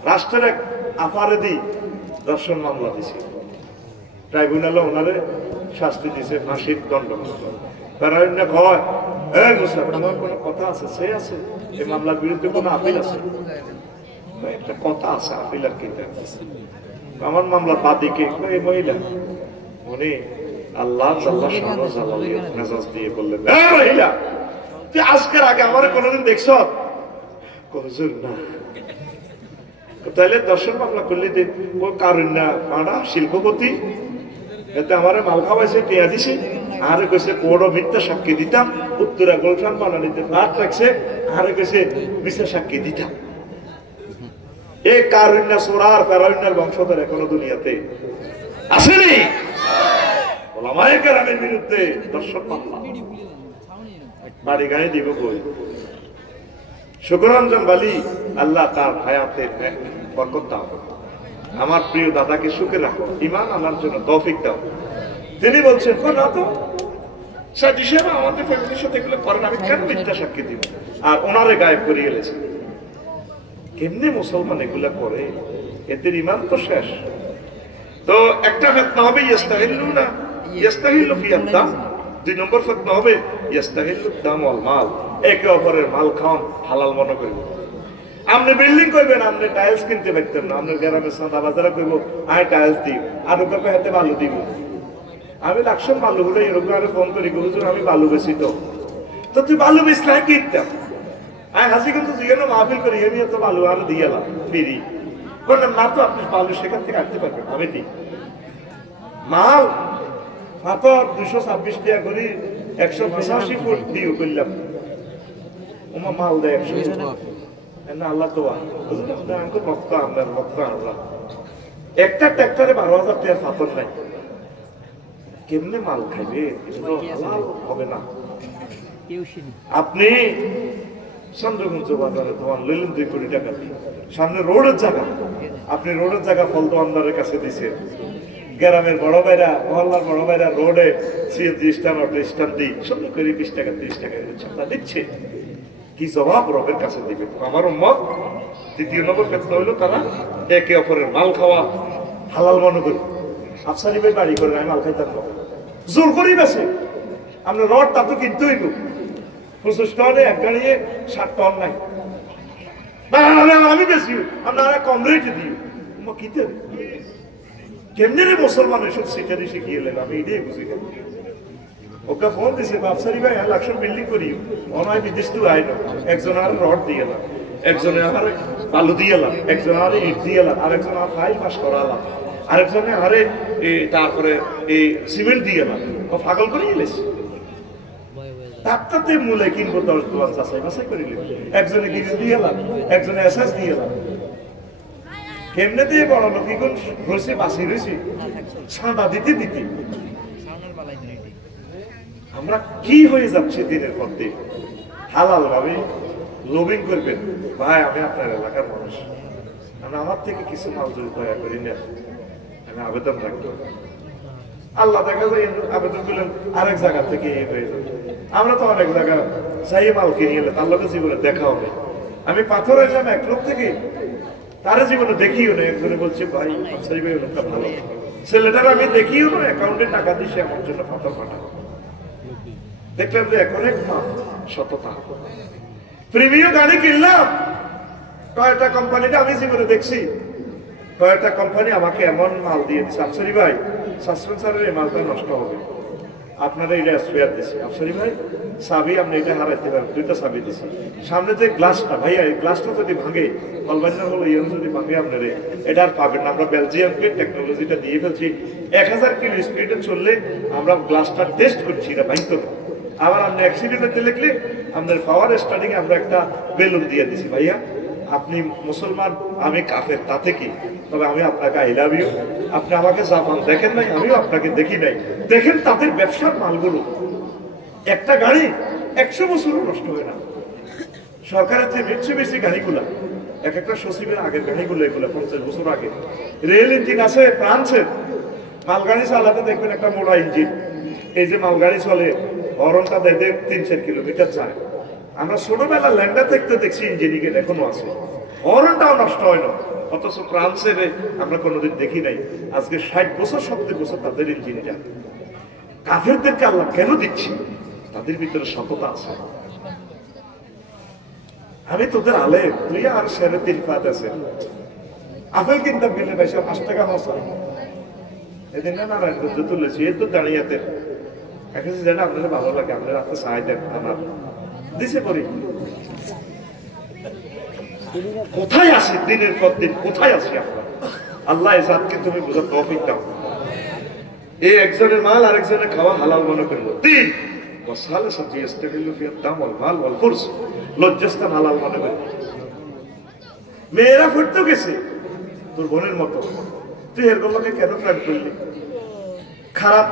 রাষ্ট্রের এক আফারেদি দর্শন মামলা দিছে। ট্রাইব্যুনালে ওনারে শাস্তি দিছে, ফাঁসির দণ্ড। ফেরাউন্না কয় এই মুসা তোমার কোনো কথা আছে? সে আছে এই মামলার বিরুদ্ধে কোনো আপিল আছে? একটা কথা আছে, আপিল আর কি? আমার মামলার বাদীকে এই মহিলা উনি আল্লাহ মেজাজ দিয়ে বললেন মহিলা তুই আজকের আগে আমার কোনোদিন দেখছ? না। তাহলে দর্শন মামলা করলে কারুন্না পাড়া শিল্পপতি এতে আমার মাল খাওয়াইছে, টিয়া দিছে, আরে কইছে কোড়ো মিথ্যা সাক্ষী দিতাম, উত্তরা গোলশান বানানিতে ফ্ল্যাট রাখছে, আরে কইছে মিথ্যা সাক্ষী দিতাম। এই কারুন্না সোরার ফেরাউন্নার বংশধর এখনো দুনিয়াতে আসেনি। ওলামায়ে কেরামের বিরুদ্ধে দর্শন মামলা বাড়ি গায়ে দিব কই? শুকররঞ্জন বালি আল্লাহ তার হায়াতের বরকত দাও, আমার প্রিয় দাদাকে সুখে রাখো, ঈমান আনার জন্য তৌফিক দাও। তিনি বলছেন না তো সাজি সাহেব আমাদের ফ্যামিলির সাথে এগুলো করেন, আমি কেন মিথ্যা সাক্ষী দিব? আর ওনারে গায়েব করিয়ে গেছে। কেমনে মুসলমান এগুলা করে? এদের ঈমান তো শেষ। তো একটা ফিতনা হবে ইস্তাহিল্লুনা ইস্তাহিল্লু ফিয়াদ দাম। 2 নম্বর ফিতনা হবে ইস্তাহিল্লু দাম ওয়াল মাল, একে অপরের মাল খাওয়ান হালাল মনে করবে। আপনি বিল্ডিং করবেন, আপনি টাইলস কিনতে পারতেন না, আপনার গ্রামের সাদা বাজারে করব আয় টাইলস দিই আর ওকে হাতে বালু দিব। আমি লাকসাম বালু হলে এরকম আরো ফোন করি হুজুর আমি বালু বেশি তো তুই বালু বেচলে কি দিতাম? আমি হাসি কিন্তু জিজ্ঞাসা মাহফিল করি আমি তো বালু আর দিয়ে এলাম ফিরি করলাম না, তো আপনি বালু সেখান থেকে আনতে পারবেন, আমি দিই মাল মাত্র 226 টাকা করি 185 ফুট দিয়ে করলাম। ওমা মাল দেয় 100 না, আল্লাহ তো একটা ট্রাক্টরে 12,000 টাকার পাথর নাই, কেমনে মাল খাইবে? হবে না। আপনি চন্দ্রগঞ্জ বাজারে দোয়ান লইলেন 2 কোটি টাকা দিয়ে, সামনে রোডের জায়গা, আপনি রোডের জায়গা ফল দোয়ানদারের কাছে দিচ্ছেন। গ্রামের বড় ভাইরা মহল্লার বড় ভাইরা রোডে সিএনজি স্ট্যান্ড অটো স্ট্যান্ড দিই সঙ্গে করে 20 টাকা 30 টাকা ছাড়া দিচ্ছে। কি জবাব রবের কাছে দিবে? আমার উম্মত 2 নম্বর ফিতনা হলো তারা একে অপরের মাল খাওয়া হালাল মনে করে। আফসারি ভাই বাড়ি করে আমি মাল খাইতাম না, জোর করেই বেছে। আমরা রড তা তো কিনতে হইল 25 টনে, এক গাড়িয়ে 60 টন নাই, আমি বেশি আপনারা কম রেটে দিও কিনতে। কেমনে রে মুসলমান এসব শিখারি শিখিয়ে এলেন? আমি এটাই বুঝি না। ওকে ফোন দিছে বাপসারি ভাই লাকসাম বিল্ডিং করি অনয় বিদেশ তো আইন, একজন আর রড দিয়ে এলাম, একজনে আর বালু দিয়ে এলাম, একজন আর ইট দিয়ে এলাম, আরেকজন আর ফাইল পাস করালাম, আরেকজনে আরে তারপরে এই সিমেন্ট দিয়ে এলাম। পাগল করে এলেছে তাতে মূলে কিনবো 10 দোয়ান চাষাই বাছাই করে নিল, একজনে গিজ দিয়ে এলাম, একজনে এসাস দিয়ে এলাম। কেমনে দিয়ে বড় লোক কি রয়েছে বাসি রয়েছে সাদা দিতে দিতে আমরা কি হয়ে যাচ্ছে দিনের পর দিন। হালাল ভাবে লোভিং করবেন ভাই, আমি আপনার এলাকার মানুষ, আমি আমার থেকে কিছু মাল যদি দয়া করি না, আমি আবেদন রাখবো। আল্লাহ দেখা যায় আবেদন করলেন আরেক জায়গা থেকে হয়ে যাবে। আমরা তো অনেক জায়গা চাই মাল কিনে এলে তার লোকের জীবনে দেখা হবে। আমি পাথর এলাম এক লোক থেকে, তারা জীবনে দেখিও না। একজনে বলছে ভাই আফসারি ভাই লোকটা ভালো, ছেলেটার আমি দেখিও না, অ্যাকাউন্টে টাকা দিছে আমার জন্য পাথর পাঠাবো। দেখলাম যে এখন এক মাস সততা প্রিমিয় গাড়ি কিনলাম, কয়টা কোম্পানিটা আমি জীবনে দেখছি, কয়টা কোম্পানি আমাকে এমন মাল দিয়ে দিচ্ছে, আফসারি ভাই সাসপেন্সারের এই মালটা নষ্ট হবে, আপনারা এটা স্পেয়ার দিচ্ছে, আফসারি ভাই চাবি আপনি এটা হারাইতে পারেন, 2টা চাবি দিচ্ছি, সামনে যে গ্লাসটা ভাইয়া এই গ্লাসটা যদি ভাঙে অলবাইনার হলো ইয়ে যদি ভাঙে আপনারে এটা আর পাবেন না। আমরা বেলজিয়ামকে টেকনোলজিটা দিয়ে ফেলছি, 1000 কিলো স্পিডে চললে আমরা গ্লাসটা টেস্ট করছি, এটা ভাঙতো না। আবার আপনি অ্যাক্সিডেন্টে লিখলে আপনার পাওয়ার স্টাডিং আমরা একটা বেলুন দিয়ে দিছি, ভাইয়া আপনি মুসলমান আমি কাফের তাতে কি, তবে আমি আপনাকে আই লাভ ইউ, আপনি আমাকে জাপান দেখেন নাই আমিও আপনাকে দেখি নাই, দেখেন তাদের ব্যবসার মালগুলো, একটা গাড়ি 100 বছরও নষ্ট হয় না। সরকারের যে মিটসুবিশি গাড়িগুলা এক একটা সচিবের আগের গাড়িগুলো এগুলো 50 বছর আগে, রেল ইঞ্জিন আছে ফ্রান্সের, মালগাড়ি চালাতে দেখবেন একটা মোড়া ইঞ্জিন, এই যে মালগাড়ি চলে হরনটা দেখে 3-4 কিলোমিটার যায়। আমরা ছোটবেলা ল্যান্ডার দেখতে দেখছি ইঞ্জিনিয়ার এখনো আছে, হরনটাও নষ্ট হয় না, অথচ ফ্রান্সের আমরা কোনোদিন দেখি নাই। আজকে 60 বছর 70 বছর তাদের ইঞ্জিনিয়ার। কাফেরদেরকে আল্লাহ কেন দিচ্ছি? তাদের ভিতরে সততা আছে। আমি তোদের আলে তুই আর 3.5 ফাত আছে, আপেল কিনতে গেলে ভাই 5 টাকা মশা এদিন না নারায়ণগঞ্জ তুলেছি, এই তো দাঁড়িয়েতে এখন যেটা আপনাদের ভালো লাগে আপনারা রাতে সাহায্য আমার দিছে করি। কোথায় আসে দিনের পর দিন, কোথায় আসে আপনার? আল্লাহ এসাদকে তুমি বোঝা তৌফিক দাও। এই একজনের মাল আরেকজনের খাওয়া হালাল মনে করলো, তিন বসালে সাথে ইস্তেগিল্লু ফি আদ-দাম ওয়াল মাল ওয়াল ফুরস, লজ্জাস্থান হালাল মনে করলো। মেয়েরা ফুটতে গেছে তোর বোনের মতো, তুই এর গোলাকে কেন প্ল্যান করলি? খারাপ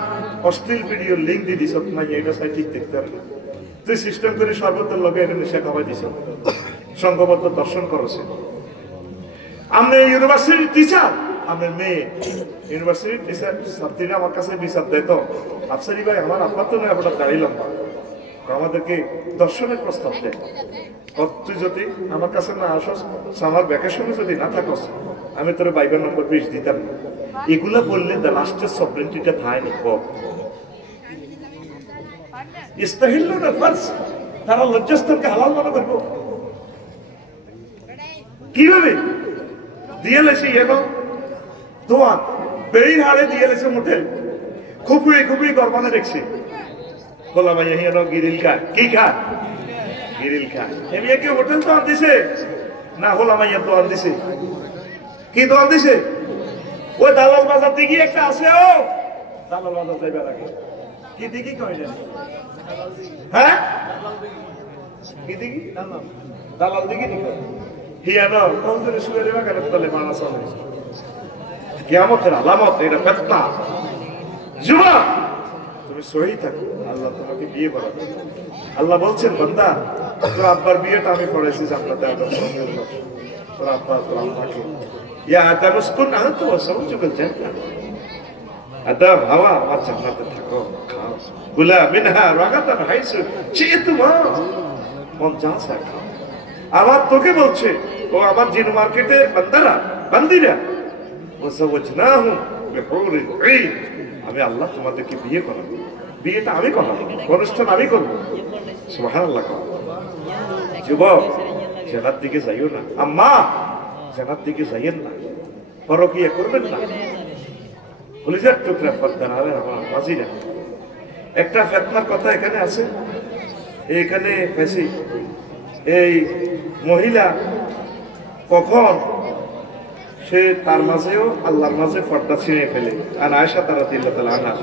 অশ্লীল ভিডিও লিঙ্ক দিয়ে দিস, এটা সাই ঠিক দেখতে পারবি, তুই সিস্টেম করে সর্বত্র লগে এটা নেশা খাওয়াই দিস, সংঘবদ্ধ দর্শন করছে। আমরা ইউনিভার্সিটির টিচার, আমার মেয়ে ইউনিভার্সিটির টিচার, ছাত্রীরা আমার কাছে বিচার দেয় তো, আফসারি ভাই আমার আব্বা তো নয় আপনার দাঁড়িয়ে লম্বা, আমাদেরকে দর্শনের প্রস্তাব দেয়, তুই যদি আমার কাছে না আসস, আমার ভ্যাকেশনে যদি না থাকস, আমি তোর বাইবেল নম্বর 20 দিতাম না। এগুলা বললে লাস্টের সবরেন্টিটা থায় নি, ইস্তাহিল্লু না ফারস, তারা লজ্জাস্থানকে হালাল মনে করবো কিভাবে? দিয়ে লেছে এবং দোয়ান বেড়ির হাড়ে দিয়ে লেছে মোটেল, খুবই খুবই গরমানে দেখছি, বললাম গিরিল খায়, কি খায়? গিরিল খায়। এমনি কি হোটেল দোয়ান দিছে না? হলাম দোয়ান দিছে, কি দোয়ান দিছে? ওই দালাল বাজার দিকে একটা আছে, ও দালাল বাজার যাইবার আগে কি দিকে কয় না? হ্যাঁ কি দিকে? দালাল দিকে নিকো হিয়া না কৌজরে শুয়ে দেবা কেন তলে মানা চলে, কিয়ামতের আলামত, এটা ফিতনা। যুবক তুমি সহি থাকো, আল্লাহ তোমাকে বিয়ে করাবে। আল্লাহ বলছেন বান্দা তোর আব্বার বিয়েটা আমি করেছি জান্নাতে, তোর আব্বা তোর আম্মাকে ইয়া আদম উসকুন আনতু ওয়া যাওজুকাল জান্নাহ, আদম হাওয়া আমার জান্নাতে থাকো, খাও, কুলা মিনহা রাগাতান হাইসু শি'তুমা, মন যা চায় খাও। আবার তোকে বলছে ও আমার জিন মার্কেটের বান্দারা বান্দিরা, ওয়াজাওয়াজনাহুম বিহুরিন ঈন, আমি আল্লাহ তোমাদেরকে বিয়ে করাবো, বিয়েটা আমি করাবো, অনুষ্ঠান আমি করবো। সুবহানাল্লাহ। যুবক জেনার দিকে যাইও না, আম্মা জেনার দিকে যাইয়েন না, পরকিয়া করবেন না, কলিজার টুকরা পর্দার আলে আমার বাজিরা। একটা ফিতনার কথা এখানে আছে, এখানে পেছি এই মহিলা কখন সে তার মাঝেও আল্লাহর মাঝে পর্দা ছিঁড়ে ফেলে। আর আয়েশা রাদিয়াল্লাহু তাআলা আনহা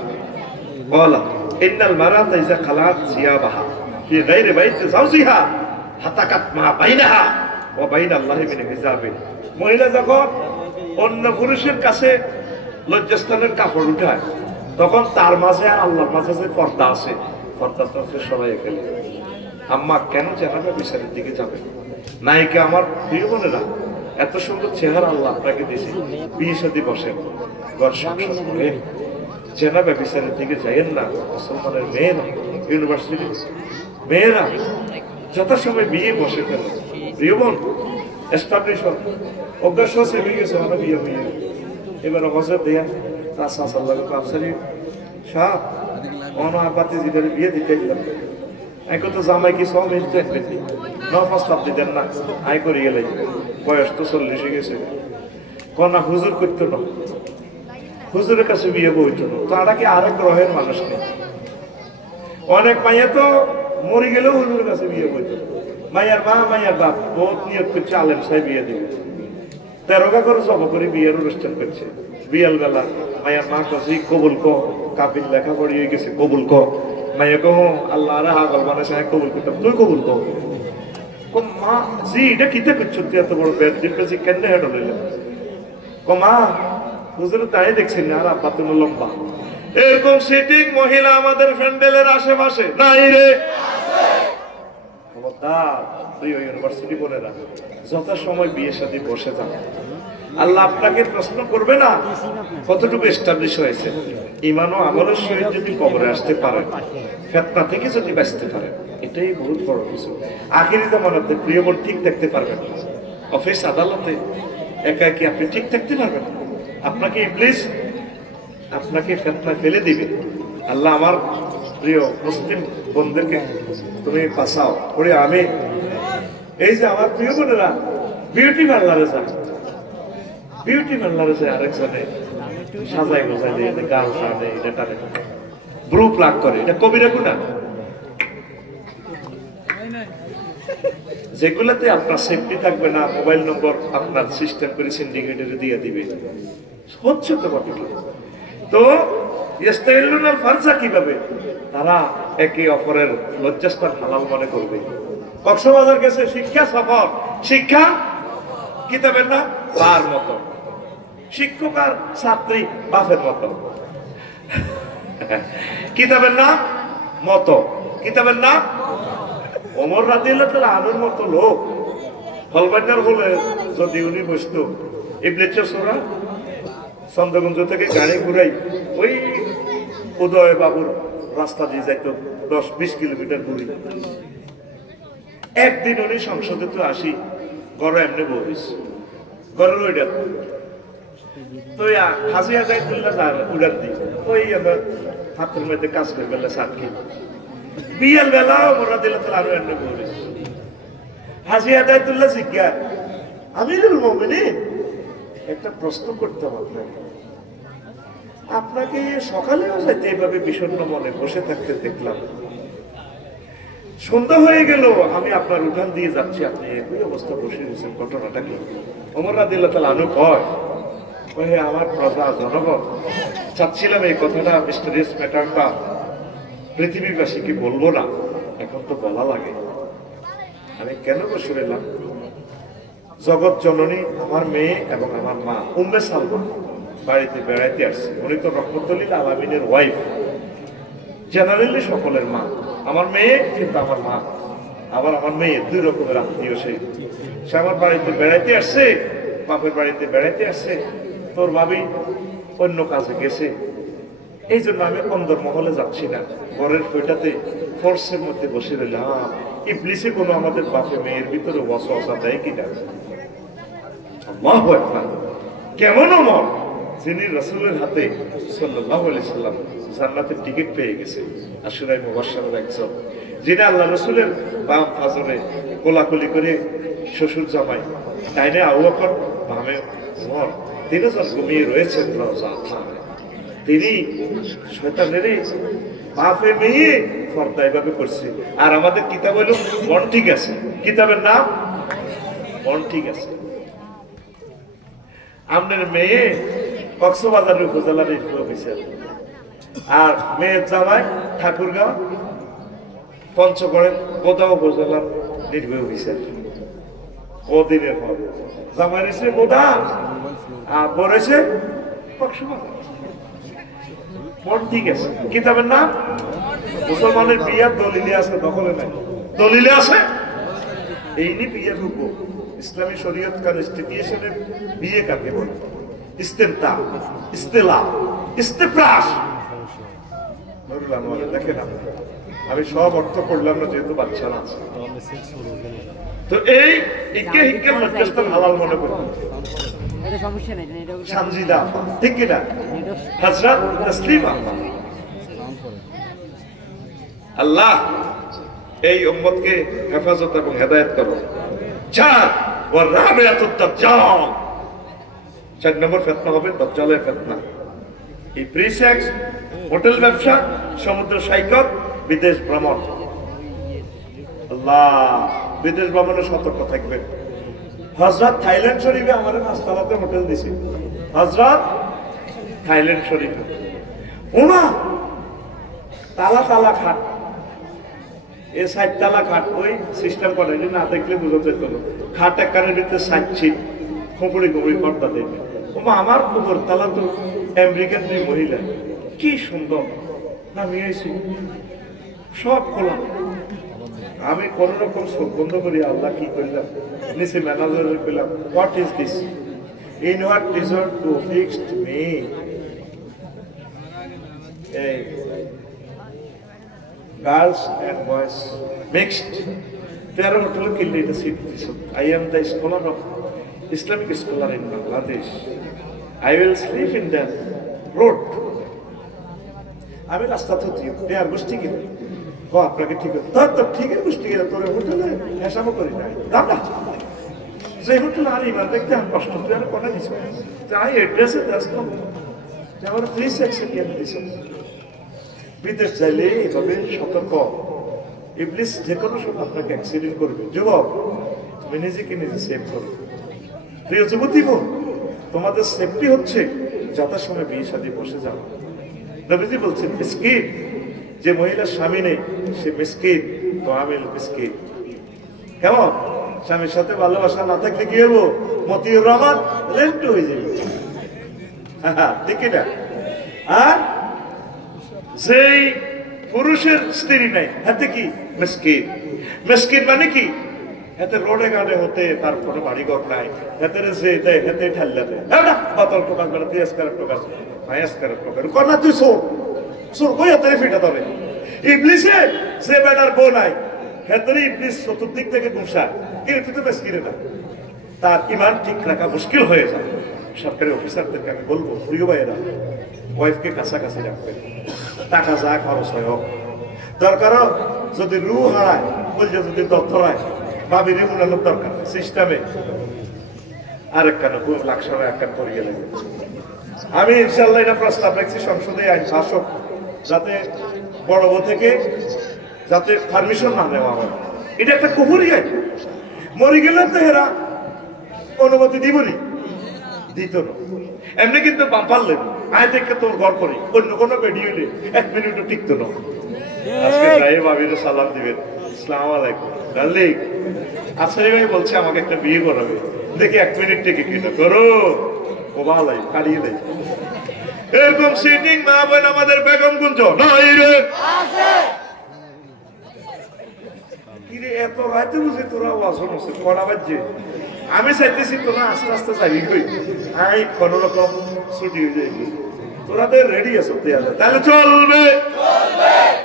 বলা, ইন্নাল মারাতা ইযা খালাত সিয়াবাহা ফি গায়রি বাইতি যাওজিহা হাতাকাত মা বাইনাহা ওয়া বাইনাল্লাহি মিন হিজাবিন, মহিলা যখন অন্য পুরুষের কাছে লজ্জাস্থানের কাপড় উঠায়, তখন তার মাঝে আর আল্লাহর মাঝে যে পর্দা আছে, পর্দাটা সবাই ফেলে। আম্মা কেন চেহারা বিচারের দিকে যাবে? নায়িকা আমার প্রিয় বোনেরা, এত সুন্দর চেহারা আল্লাহ আপনাকে দিয়েছে, বিয়ে শাদী বসেন, ঘর সংসার করেন, চেহারা বিচারের দিকে যাইয়েন না। মুসলমানের মেয়েরা, ইউনিভার্সিটি মেয়েরা যথাসময় বিয়ে বসে ফেল, প্রিয় বোন এস্টাবলিশ অভ্যাস হচ্ছে হয়ে গেছে, আমার বিয়ে হয়ে গেছে, এবার হজর দেয়া তার সাসাল্লাহ আফসারি সাহ অনাবাতি যেটা বিয়ে দিতে গেলাম, আমি কত জামাই কি 6 মিনিট দেখবেন না প্রস্তাব দিতেন না আই করে গেলে বয়স তো 40 হয়ে গেছে কোনা হুজুর করতো না হুজুরের কাছে বিয়ে বইতো না তারা কি আরেক গ্রহের মানুষ নেই অনেক মাইয়া তো মরে গেলেও হুজুরের কাছে বিয়ে বইতো মাইয়ার মা মাইয়ার বাপ বহুত নিয়ত করছে আলেম সাহেব বিয়ে দিবে 13 করে জব করে বিয়ের অনুষ্ঠান করছে বিয়াল বেলা মাইয়ার মা কাছে কবুল ক কাবিল লেখা পড়িয়ে গেছে কবুল ক মাইয়া কহ আল্লাহ রে হাগল বানাইছে কবুল করতাম তুই কবুল ক মা জি এটা কিতে করছো তুই এত বড় বেদ দিন কাছে কেন হেড হইল মা হুজুর তাই দেখছেন না আর আব্বা তুমি লম্বা এরকম সিটিং মহিলা আমাদের প্যান্ডেলের আশেপাশে নাই রে খবরদার তুই ওই ইউনিভার্সিটি বলে রাখ যত সময় বিয়ের সাথে বসে যান আল্লাহ আপনাকে প্রশ্ন করবে না কতটুকু এস্টাবলিশ হয়েছে ঈমান ও আমলের সহিত যদি কবরে আসতে পারে ফিতনা থেকে যদি বাঁচতে পারে এটাই বহুত বড় কিছু আখিরি জামানাতে প্রিয় বোন ঠিক দেখতে পারবেন না অফিস আদালতে একা কি আপনি ঠিক থাকতে পারবেন না আপনাকে ইবলিস আপনাকে ফিতনা ফেলে দিবে আল্লাহ আমার প্রিয় মুসলিম বন্ধুদেরকে তুমি বাঁচাও ওরে আমি এই যে আমার প্রিয় বোনেরা বিউটি পার্লারে যান বিউটি পার্লারে যায় আরেকজনে সাজাই গোজাই দিয়ে গাল টানে এটা টানে ব্রু প্লাগ করে এটা কবিরা গুনাহ যেগুলাতে আপনার সেফটি থাকবে না মোবাইল নম্বর আপনার সিস্টেম করে সিন্ডিকেটরে দিয়ে দিবে হচ্ছে তো বটে তো ইস্তাইলুনাল ফারজা কিভাবে তারা একে অপরের লজ্জাস্থান হালাল মনে করবে কক্সবাজার গেছে শিক্ষা সফর শিক্ষা কিতাবের না তার মতো শিক্ষক আর ছাত্রী বাপের মতো কিতাবের না মতো কিতাবের না ওমর রাদিয়াল্লাহু তাআলা আনুর মতো লোক হলবাইনার বলে যদি উনি বসতো ইবলিসের সূরা চন্দ্রগঞ্জ থেকে গাড়ি ঘুরাই ওই উদয় বাবুর রাস্তা দিয়ে যাইতো 10-20 কিলোমিটার দূরে একদিন উনি সংসদে তো আসি ঘরে এমনি বলিস ঘরের ওইটা তো হাসিয়া যাই তুললে উড়ার দিই ওই আমার হাতের মধ্যে কাজ করে বেলা সাক্ষী বিয়াল বেলা মোরা দিলে তো আরো এমনি বলিস হাসিয়া যাই তুললে শিক্ষা আমিরুল মুমিনিন একটা প্রশ্ন করতাম আপনাকে সকালেও যাইতে এইভাবে বিষণ্ণ মনে বসে থাকতে দেখলাম সন্ধ্যা হয়ে গেল আমি আপনার উঠান দিয়ে যাচ্ছি আপনি একই অবস্থা বসে গেছেন ঘটনাটা কি ওমর রাদিয়াল্লাহু তাআলা আনহু কয় আমার প্রজা জনগণ চাচ্ছিলাম এই কথাটা মিস্টারিয়াস ম্যাটারটা পৃথিবীবাসীকে বলবো না এখন তো বলা লাগে আমি কেন বসে রইলাম জগৎ জননী আমার মেয়ে এবং আমার মা উম্মে সালমা বাড়িতে বেড়াইতে আসছে উনি তো রহমতুল আলামিনের ওয়াইফ জেনারেলি সকলের মা আমার মেয়ে কিন্তু আমার মা আবার আমার মেয়ে দুই রকমের আত্মীয় সে আমার বাড়িতে বেড়াইতে আসছে বাপের বাড়িতে বেড়াইতে আসছে তোর ভাবি অন্য কাজে গেছে এই জন্য আমি অন্দর মহলে যাচ্ছি না ঘরের ফইটাতে ফোর্সের মধ্যে বসে রইলাম ইবলিসে কোনো আমাদের বাপে মেয়ের ভিতরে ওয়াসওয়াসা দেয় কিনা আল্লাহু আকবার কেমন মন যিনি রাসূলের হাতে সাল্লাল্লাহু আলাইহি সাল্লাম জান্নাতের টিকিট পেয়ে গেছে আশুরায়ে মুবাশশারের একজন যিনি আল্লাহ রাসূলের বাম ফাজরে কোলাকুলি করে শ্বশুর জামাই ডাইনে আবু বকর বামে ওমর তিনজন ঘুমিয়ে রয়েছেন রওজা তিনি শয়তানের বাপে মেয়ে ফর্দা এভাবে করছে আর আমাদের কিতাব হইল মন ঠিক আছে কিতাবের নাম মন ঠিক আছে আপনার মেয়ে কক্সবাজার উপজেলার অফিসার আর মেয়ের জামাই ঠাকুরগাঁও পঞ্চগড়ের বোদা উপজেলার নির্বাহী অফিসার কদিনের পর জামাই এসে বোদা আর পড়েছে কক্সবাজার মন ঠিক আছে কিতাবের নাম মুসলমানের বিয়ার দলিলে আছে দখলে নাই দলিলে আছে এই নিয়ে বিয়ের রূপ ইসলামী শরীয়ত কনস্টিটিউশনের বিয়ে কাকে বলে ইস্তেমতা ইস্তেলা ইস্তেফরাশ দেখেন আমি সব অর্থ করলাম না যেহেতু বাচ্চা না আছে তো এই ইকে হিকের মধ্যস্থ হালাল মনে করুন সানজিদা ঠিক কিনা হযরত তাসলিমা আল্লাহ এই উম্মতকে হেফাজত এবং হেদায়েত করো। 4 ওয়া রাবিয়াতুদ দাজ্জাল, 4 নম্বর ফিতনা হবে দাজ্জালের ফিতনা। এই প্রিসেক্স, হোটেল ব্যবসা, সমুদ্র সৈকত, বিদেশ ভ্রমণ। আল্লাহ, বিদেশ ভ্রমণে সতর্ক থাকবেন। হযরত থাইল্যান্ড শরীফে আমাদের 5 তলাতে হোটেল দিছে। হযরত থাইল্যান্ড শরীফে ওমা তালা তালা খাট, এই 60 তালা খাট, ওই সিস্টেম করে না দেখলে বুঝা যেত না। খাট এক কানের ভিতরে 60 ছিট, খুঁপড়ি খুঁপড়ি পর্দা দেবে। ওমা আমার উপর তালা তো আমেরিকান 2 মহিলা, কি সুন্দর নামিয়েছি, সব খোলা। আমি কোন রকম চোখ বন্ধ করি, আল্লাহ কি করলাম, নিচে ম্যানেজার পেলাম, what is this, in what resort to fixed me. Girls and boys mixed. There are hotel kill the city. I am the scholar of Islamic scholar in Bangladesh. I will sleep in the road. I will ask that to you. They are boosting it. Oh, আপনাকে ঠিক আছে। তো ঠিক আছে, বুঝতে গেলে তোর হোটেলে হিসাবও করি নাই। দাদা যে হোটেল আর ইমান দেখতে আমি কষ্ট তুই আর কোটা দিছ। তাই অ্যাড্রেসে দেখো। যে আমার ফ্রি সেকশন কেন দিছ। বিদেশ চাইলে এভাবে সতর্ক। ইবলিস যে কোনো সময় আপনাকে অ্যাক্সিডেন্ট করবে। যুবক, তুমি নিজেকে নিজে সেভ করো। প্রিয় যুবতী বোন, তোমাদের সেফটি হচ্ছে যথাসময়ে বিয়ে শাদী বসে যাও। নবীজি বলছেন মিসকিন, যে মহিলার স্বামী নেই সে মিসকিন, তো আমি মিসকিন। কেমন? স্বামীর সাথে ভালোবাসা না থাকলে কি হবো? মতিউর রহমান লেন্টু হয়ে যাবে। ঠিক না? আর যেই পুরুষের স্ত্রী নাই হাতে কি মিসকিন। মিসকিন মানে কি? হাতে রোডে গাড়ে হতে, তার কোনো বাড়িঘর নাই, হাতে যে দেয় হাতে ঠাল্লা দেয়। বাতল টোকাস বেড়া তুই এসকার টোকাস, এসকার টোকাস কর না, তুই সোর সোর কই হাতে ফিটা ধরে। ইবলিসে যে বেটার বউ নাই হাতে ইবলিস চতুর্দিক থেকে ঘুষায়, কিন্তু তুই তো মিসকিনে না। তার ইমান ঠিক রাখা মুশকিল হয়ে যায়। সরকারি অফিসারদেরকে আমি বলবো, প্রিয় ভাইয়েরা, ওয়াইফকে কাছাকাছি রাখবেন। টাকা যা খরচ হয় হোক, দরকার যদি রু হারায়, বলছে যদি তথ্য হয়, ভাবিনি উনানোর দরকার সিস্টেমে আরেকখানে লাখ একখান করিয়ে লাগবে। আমি ইনশাল্লাহ এটা প্রস্তাব রাখছি সংসদে আইন শাসক, যাতে বড় বউ থেকে যাতে পারমিশন না নেওয়া হয়। এটা একটা কুহুরি আইন। মরে গেলে তো এরা অনুমতি দিবনি, দিত না। এমনি কিন্তু বাম্পার লেগে আয় দেখে তোর ঘর করি, অন্য কোনো বেডি হইলে 1 মিনিটও টিকতো না। আজকে যাই ভাবিরে সালাম দিবেন, আসসালামু আলাইকুম ডার্লিং। আছারি ভাই বলছে আমাকে একটা বিয়ে করাবে, দেখি 1 মিনিট টিকে কিনা করো, ও ভালাই কাটিয়ে দেয়। এরকম সিটিং না হয় আমাদের বেগম গুঞ্জ নাই রে কিরে, এত রাতে বুঝে তোরা ওয়াজন হচ্ছে কড়া বাজছে। আমি চাইতেছি তোরা আস্তে আস্তে যাবি কই, আমি কোন রকম ছুটি হয়ে যাই, তোরাদের রেডি আছো তাহলে চলবে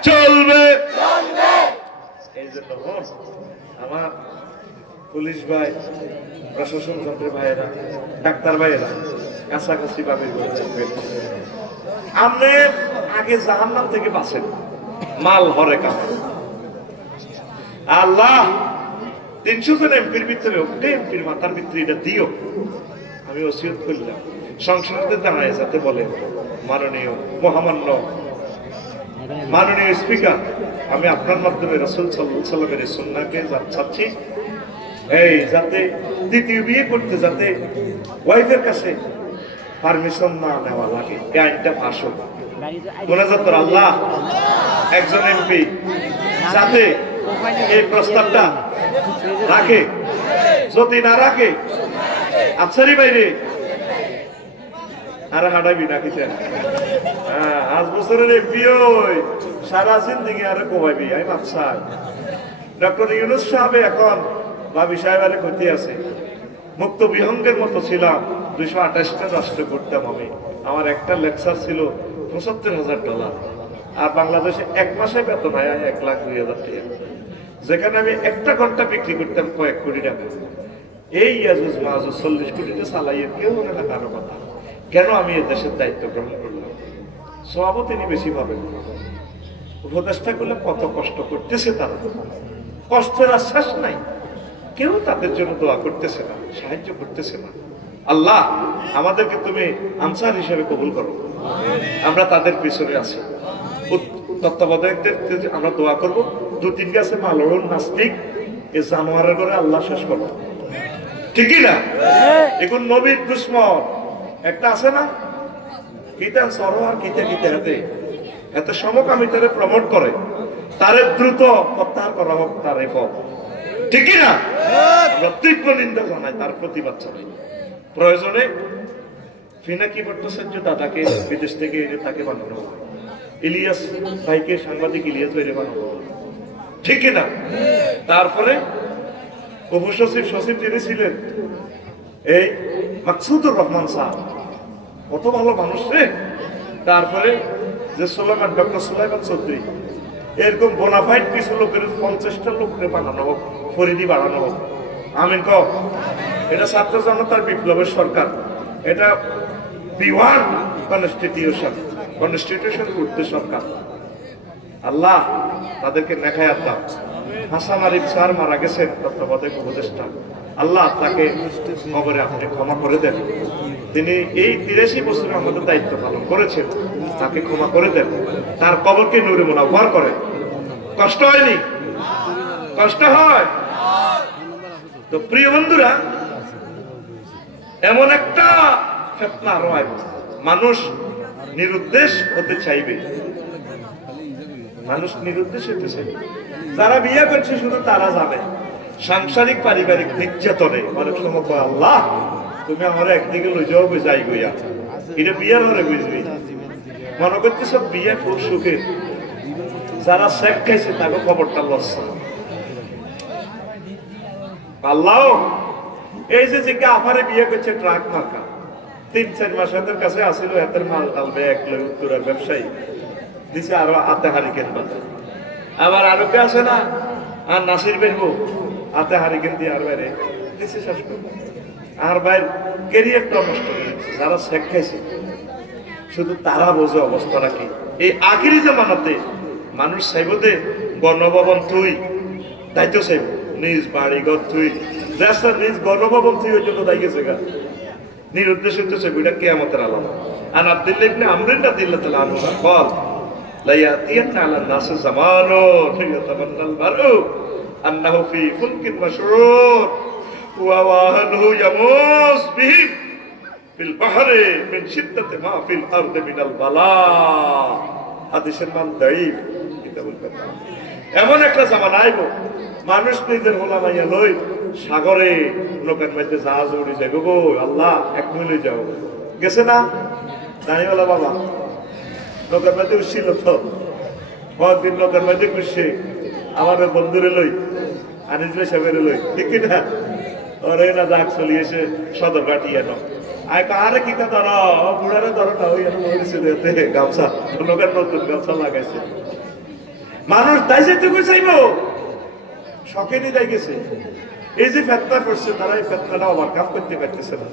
চলবে। এই জন্য আমার পুলিশ ভাই, প্রশাসন যন্ত্রের ভাইয়েরা, ডাক্তার ভাইয়েরা কাছাকাছি ভাবে আপনি আগে জাহান্নাম থেকে বাঁচেন, মাল হরে কামে। আল্লাহ 300 জন এমপির ভিতরে এমপির মাথার ভিতরে এটা দিও। আমি ওসিয়ত করলাম সংসদে দাঁড়ায় যাতে বলেন, মাননীয় মহামান্য মাননীয় স্পিকার, আমি আপনার মাধ্যমে রাসূল সাল্লাল্লাহু আলাইহি ওয়াসাল্লামের সুন্নাহকে চাচ্ছি, এই যাতে দ্বিতীয় বিয়ে করতে যাতে ওয়াইফের কাছে পারমিশন না নেওয়া লাগে, এই আইনটা পাস হোক। মোনাজাত করে আল্লাহ একজন এমপি যাতে এই প্রস্তাবটা রাখে, যদি না রাখে আফসারি বাইরে আর হাঁটাবি না কিছু। হ্যাঁ, 5 বছরের এমপি সারা জিন্দিগি আর কোবাইবি। আমি ভাবছাই ডক্টর ইউনূস সাহেব এখন ভাবি সাহেবের ক্ষতি আছে। মুক্ত বিহঙ্গের মতো ছিলাম, 228টা রাষ্ট্র করতাম আমি। আমার একটা লেকচার ছিল $75,000, আর বাংলাদেশে 1 মাসে বেতন হয় 1,02,000 টাকা, যেখানে আমি একটা ঘন্টা বিক্রি করতাম কয়েক কোটি টাকা। এই ইয়াজুজ মাহুজ 40 কোটিতে চালাইয়ের কেউ মনে না কারো কথা। কেন আমি এই দেশের দায়িত্ব গ্রহণ করলাম? সভাপতি তিনি বেশি পাবেন, উপদেষ্টা গুলো কত কষ্ট করতেছে, তারা কষ্টের আশ্বাস নাই, কেউ তাদের জন্য দোয়া করতেছে না, সাহায্য করতেছে না। আল্লাহ আমাদেরকে তুমি আনসার হিসেবে কবুল করো, আমরা তাদের পিছনে আছি। তত্ত্বাবধায়কদের আমরা দোয়া করবো, 2-3 গাছে মালরুন নাস্তিক এ জানোয়ারের করে আল্লাহ শেষ করো, ঠিকই না? এখন নবীর দুশ্মন একটা আছে না, কিতা সরোয়ার কিতা কিতা হাতে এত সমকামী তারে প্রমোট করে, তারে দ্রুত প্রত্যাহার করা হোক তার এই পথ, ঠিকই না? আমরা তীব্র নিন্দা জানাই, তার প্রতিবাদ জানাই। প্রয়োজনে ফিনাকি ভট্টাচার্য দাদাকে বিদেশ থেকে এনে তাকে বানানো হবে, ইলিয়াস ভাইকে সাংবাদিক ইলিয়াস ভাইরে বানানো হবে, ঠিক না? তারপরে উপসচিব সচিব যিনি ছিলেন এই মাকসুদুর রহমান সাহেব, কত ভালো মানুষ রে। তারপরে যে সুলাইমান, ডক্টর সুলাইমান চৌধুরী, এরকম বোনাফাইড কিছু লোকের 50টা লোককে বানানো হোক, ফরিদি বানানো হোক। আমিন কও। এটা ছাত্র জনতার বিপ্লবের সরকার, এটা বিওয়ান কনস্টিটিউশন করতে সরকার। আল্লাহ তাদেরকে নেখায়াত দাও। হাসান আরিফ স্যার মারা গেছেন, তত্ত্বাবধায়ক উপদেষ্টা, আল্লাহ তাকে কবরে আপনি ক্ষমা করে দেন। তিনি এই 83 বছর আমাদের দায়িত্ব পালন করেছেন, তাকে ক্ষমা করে দেন, তার কবরকে নূরে মুনাওয়ার করেন। কষ্ট হয়নি? কষ্ট হয় তো প্রিয় বন্ধুরা। এমন একটা ফিতনা রয়, মানুষ নিরুদ্দেশ হতে চাইবে, মানুষ নিরুদ্দেশ হতে চাইবে। যারা বিয়ে করছে শুধু তারা যাবে সাংসারিক পারিবারিক নির্যাতনে। অনেক সময় কয় আল্লাহ তুমি আমার একদিকে লই যাও, যাই গইয়া এটা বিয়ার হলে বুঝবি, মনে করতে সব বিয়ে খুব সুখের। যারা শেখ খাইছে তাকে খবরটা লচ্ছে। আল্লাহ এই যে আফারে বিয়ে করছে ট্রাক মার্কা, 3-4 মাস এদের কাছে আসিল, এদের মাল ডালবে 1 লাখ উত্তরের ব্যবসায়ী দিছে আরো আতে হারিকেন বাজার। আবার আরো কে আছে না, আর নাসির বেরবো আতে হারিকেন দিয়ে আর বাইরে দিছে শেষ করবো। আর বাইর কেরিয়ারটা নষ্ট করে যারা শেখ খাইছে, শুধু তারা বোঝে অবস্থাটা কি। এই আখিরি জামানাতে মানুষ চাইব দে গণভবন তুই দায়িত্ব চাইব, নিজ বাড়ি ঘর তুই দেশের নিজ গণভবন তুই ওই জন্য দায়ী গেছে গা, নিরুদ্দেশ হতে চাইব। এটা কিয়ামতের আলামত। আন আব্দুল্লাহ ইবনে আমর রাদিয়াল্লাহু আনহু قال لا يأتين على الناس زمان يتمنى المرء أنه في فلك مشحون وواهنه يموج به في البحر من شدة ما في الأرض من البلاء। হাদিসের নাম দাঈফ কিতাবুল ফাতাহ। এমন একটা জামানা আইব মানুষ নিজের হোলামাইয়া লই সাগরে নৌকার মধ্যে জাহাজ উড়ে যাবে গো, আল্লাহ এক মিলে যাও। গেছে না দাঁড়িওয়ালা বাবা নৌকার মধ্যে উঠছিল, তো কয়েকদিন নৌকার মধ্যে ঘুরছে, আমার বন্ধুরে লই আনিস ভাই সাহেবের লই, ঠিক না? ওরে না যাক চলিয়েছে সদর কাটিয়ে ন আয় কারে কিতা ধরো, বুড়ারে ধরো না, ওই গামছা নৌকার নতুন গামছা লাগাইছে। মানুষ তাই যেটুকু চাইব শখেরই দায় গেছে। এই যে ফেতনা করছে তারা এই ফেতনাটা ওভারকাম করতে পারতেছে না।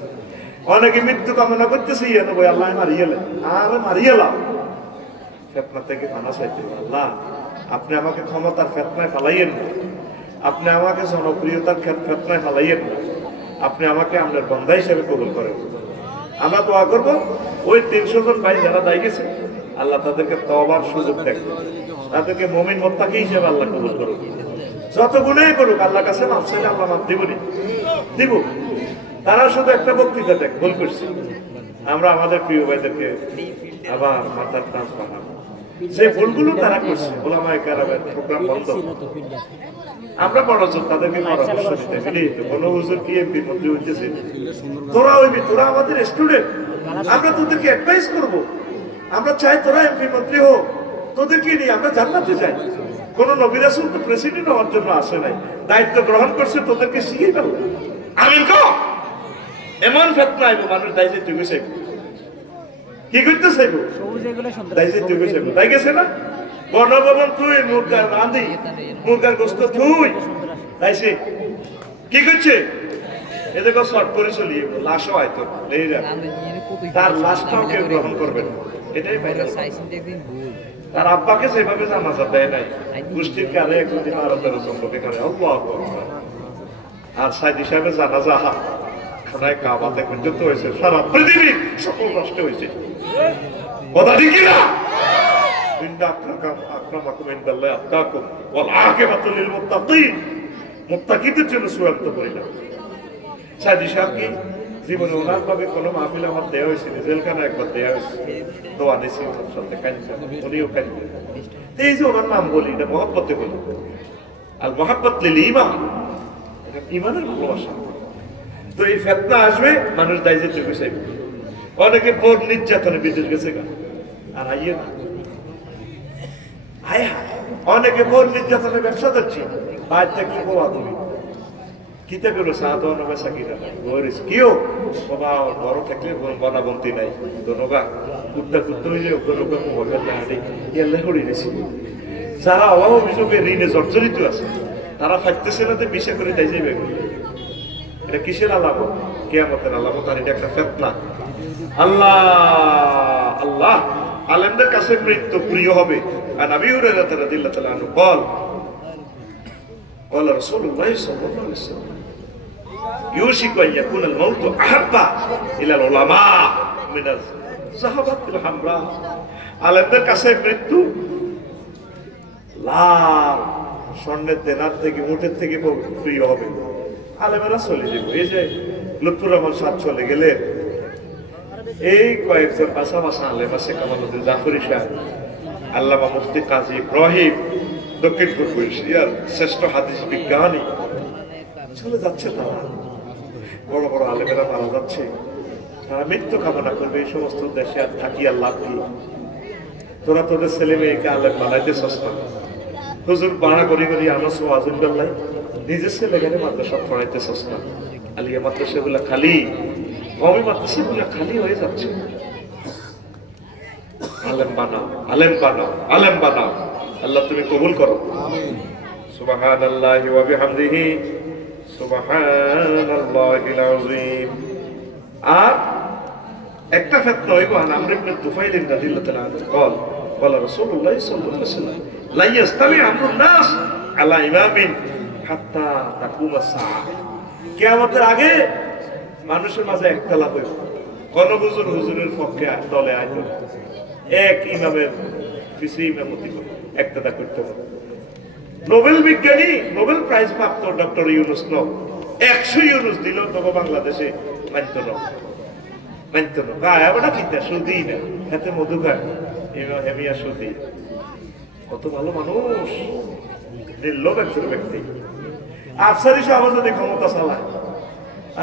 অনেকে মৃত্যু কামনা করতেছে, ইয়ে নেবো আল্লাহ মারিয়েলেন, আর মারিয়েলাম। ফেতনা থেকে ফানা চাইতে, আল্লাহ আপনি আমাকে ক্ষমতার ফেতনায় ফালাইয়েন না, আপনি আমাকে জনপ্রিয়তার ফেতনায় ফালাইয়েন না, আপনি আমাকে আপনার বন্ধা হিসেবে কবুল করেন। আমরা দোয়া করবো ওই 300 জন ভাই যারা দায়ী গেছে, আল্লাহ তাদেরকে তওবার সুযোগ দেয়, তাদেরকে মুমিন মুত্তাকি হিসেবে আল্লাহ কবুল করুন। যত গুনাহ করুক আল্লাহর কাছে মাফ চাইলে আল্লাহ মাফ দিব। তারা শুধু একটা বক্তৃতা দেখ ভুল করছে, আমরা আমাদের প্রিয় ভাইদেরকে আবার মাথার টান বানাবো। যে ভুলগুলো তারা করছে ওলামায়ে কেরামের প্রোগ্রাম বন্ধ, আমরা বড়জন তাদেরকে পরামর্শ দিতে মিলি কোনো হুজুর কি এমপি মন্ত্রী হইতেছে, তোরা হইবি, তোরা আমাদের স্টুডেন্ট, আমরা তোদেরকে অ্যাডভাইস করব, আমরা চাই তোরা এমপি মন্ত্রী হোক, তোদেরকে নিয়ে আমরা জান্নাতে যাই। কোন নবী রাসূল তো প্রেসিডেন্ট হওয়ার জন্য আসে নাই, দায়িত্ব গ্রহণ করছে তোদেরকে শিখিয়ে ফেলবো। আমিন কও। এমন ফিতনা আইব মানুষ দায়িত্ব তুই চাইব, কি করতে চাইব দায়িত্ব তুই চাইব। তাই গেছে না গণভবন তুই, মুরগার রাঁধি, মুরগার গোস্ত তুই, তাইছে কি করছে এদেরকে শর্ট করে চলিয়ে লাশও হয়তো তার লাশটাও কেউ গ্রহণ করবে না, এটাই তার আব্বাকে সেভাবে জানাজা দেয় নাই, গোষ্ঠীর কারে একদিন 12-13 জন লোকে কারে আল্লাহু আকবার। আর সাইদি সাহেবের জানাজা খানায় কাবাতে পর্যন্ত হয়েছে, সারা পৃথিবী সকল রাষ্ট্রে হয়েছে। কথা ঠিক না? মুত্তাকিদের জন্য চূড়ান্ত পরিণাম। সাইদি সাহেব কি জীবনে ওনার ভাবে কোনো মাহফিল আমার দেওয়া হয়েছিল, জেলখানা একবার দেওয়া হয়েছে, দোয়া দিয়েছি ওনার সাথে কাঁদছেন, উনিও কাঁদবেন। এই যে ওনার নাম বলি, এটা মহব্বতে বলি। আর মহব্বত লিল ঈমান, এটা ঈমানের ভালোবাসা। তো এই ফিতনা আসবে, মানুষ দায়িত্ব চুকে চাইবে। অনেকে বোর নির্যাতনে বিদেশ গেছে গা, আর আইয়ে না। হায় হায়, অনেকে বোর নির্যাতনে ব্যবসা করছে, বাইর থেকে বোয়া তুমি কিতে করো সাহায্য নবে সাকিরা গোরিস কিও বাবা বড় থাকলে বনা বন্তি নাই দনগা কুত্তা কুত্তা হইলে ওগনগা হবে না আরে ইয়াল্লাহ হরি রেছি। যারা অভাব অভিযোগে ঋণে জর্জরিত আছে, তারা ফাইতেছে না, বিষয় করে তাই যাইবে। এটা কিসের আলামত? কিয়ামতের আলামত। আর এটা একটা ফিতনা। আল্লাহ আল্লাহ আলেমদের কাছে মৃত্যু প্রিয় হবে। আর নবী হুরায়রা রাদিয়াল্লাহু তাআলা আনহু বল قال رسول الله صلى الله عليه وسلم يوشك أن يكون الموت أحب إلى العلماء من الذهب الحمراء। আলেমদের কাছে মৃত্যু লাল স্বর্ণের দেনার থেকে মুঠের থেকে প্রিয় হবে। আলেমেরা চলে যাবে। এই যে লুৎফুর রহমান সাহেব চলে গেলে, এই কয়েকজন পাশাপাশি আলেম আছে, কামালউদ্দিন জাফরি সাহেব, আল্লামা মুফতি কাজী ইব্রাহিম, দক্ষিণ পূর্ব এশিয়ার শ্রেষ্ঠ হাদিস বিজ্ঞানী, চলে যাচ্ছে। তারা বড় বড় আলেমেরা মারা যাচ্ছে। তারা মৃত্যু কামনা করবে। এই সমস্ত দেশে আর থাকি আর লাভ কি? তোরা তোদের ছেলে মেয়েকে আলেম বানাইতে সস্তা, হুজুর বাড়া করি করি আনাস ওয়াজিন বেল্লাই, নিজের ছেলেকে মাদ্রাসা পড়াইতে সস্তা। আলিয়া মাদ্রাসাগুলা খালি, কমি মাদ্রাসাগুলা খালি হয়ে যাচ্ছে। আলেম বানাও, আলেম বানাও, আলেম বানাও। আল্লাহ তুমি কবুল করো। সুবহানাল্লাহি ওয়া বিহামদিহি সুবহানাল্লাহিল আযীম। আর একটা ফিতনা হইব। আমর ইবনে তুফাইল রাদিয়াল্লাহু তাআলা বল বলা রাসূলুল্লাহ সাল্লাল্লাহু আলাইহি ওয়াসাল্লাম লা ইস্তামি আমরুন নাস আলা ইমামিন হাত্তা তাকুম আস-সাআহ। কিয়ামতের আগে মানুষের মাঝে একতলাপ হইব। কোন হুজুর হুজুরের পক্ষে দলে আইতো, এক ইমামের পিছে ইমামতি করবে, একতা করতে হবে। নোবেল বিজ্ঞানী, নোবেল প্রাইজ প্রাপ্ত ডক্টর ইউনুস 100 ইউনুস দিল, তবে বাংলাদেশে মানত না, মানত না। গায়ে আবার কিতা সুদি না, হাতে মধু খায়, হেমিয়া সুদি। কত ভালো মানুষ, নির্লোভ একজন ব্যক্তি। আফসারি সাহেব যদি ক্ষমতা চালায়,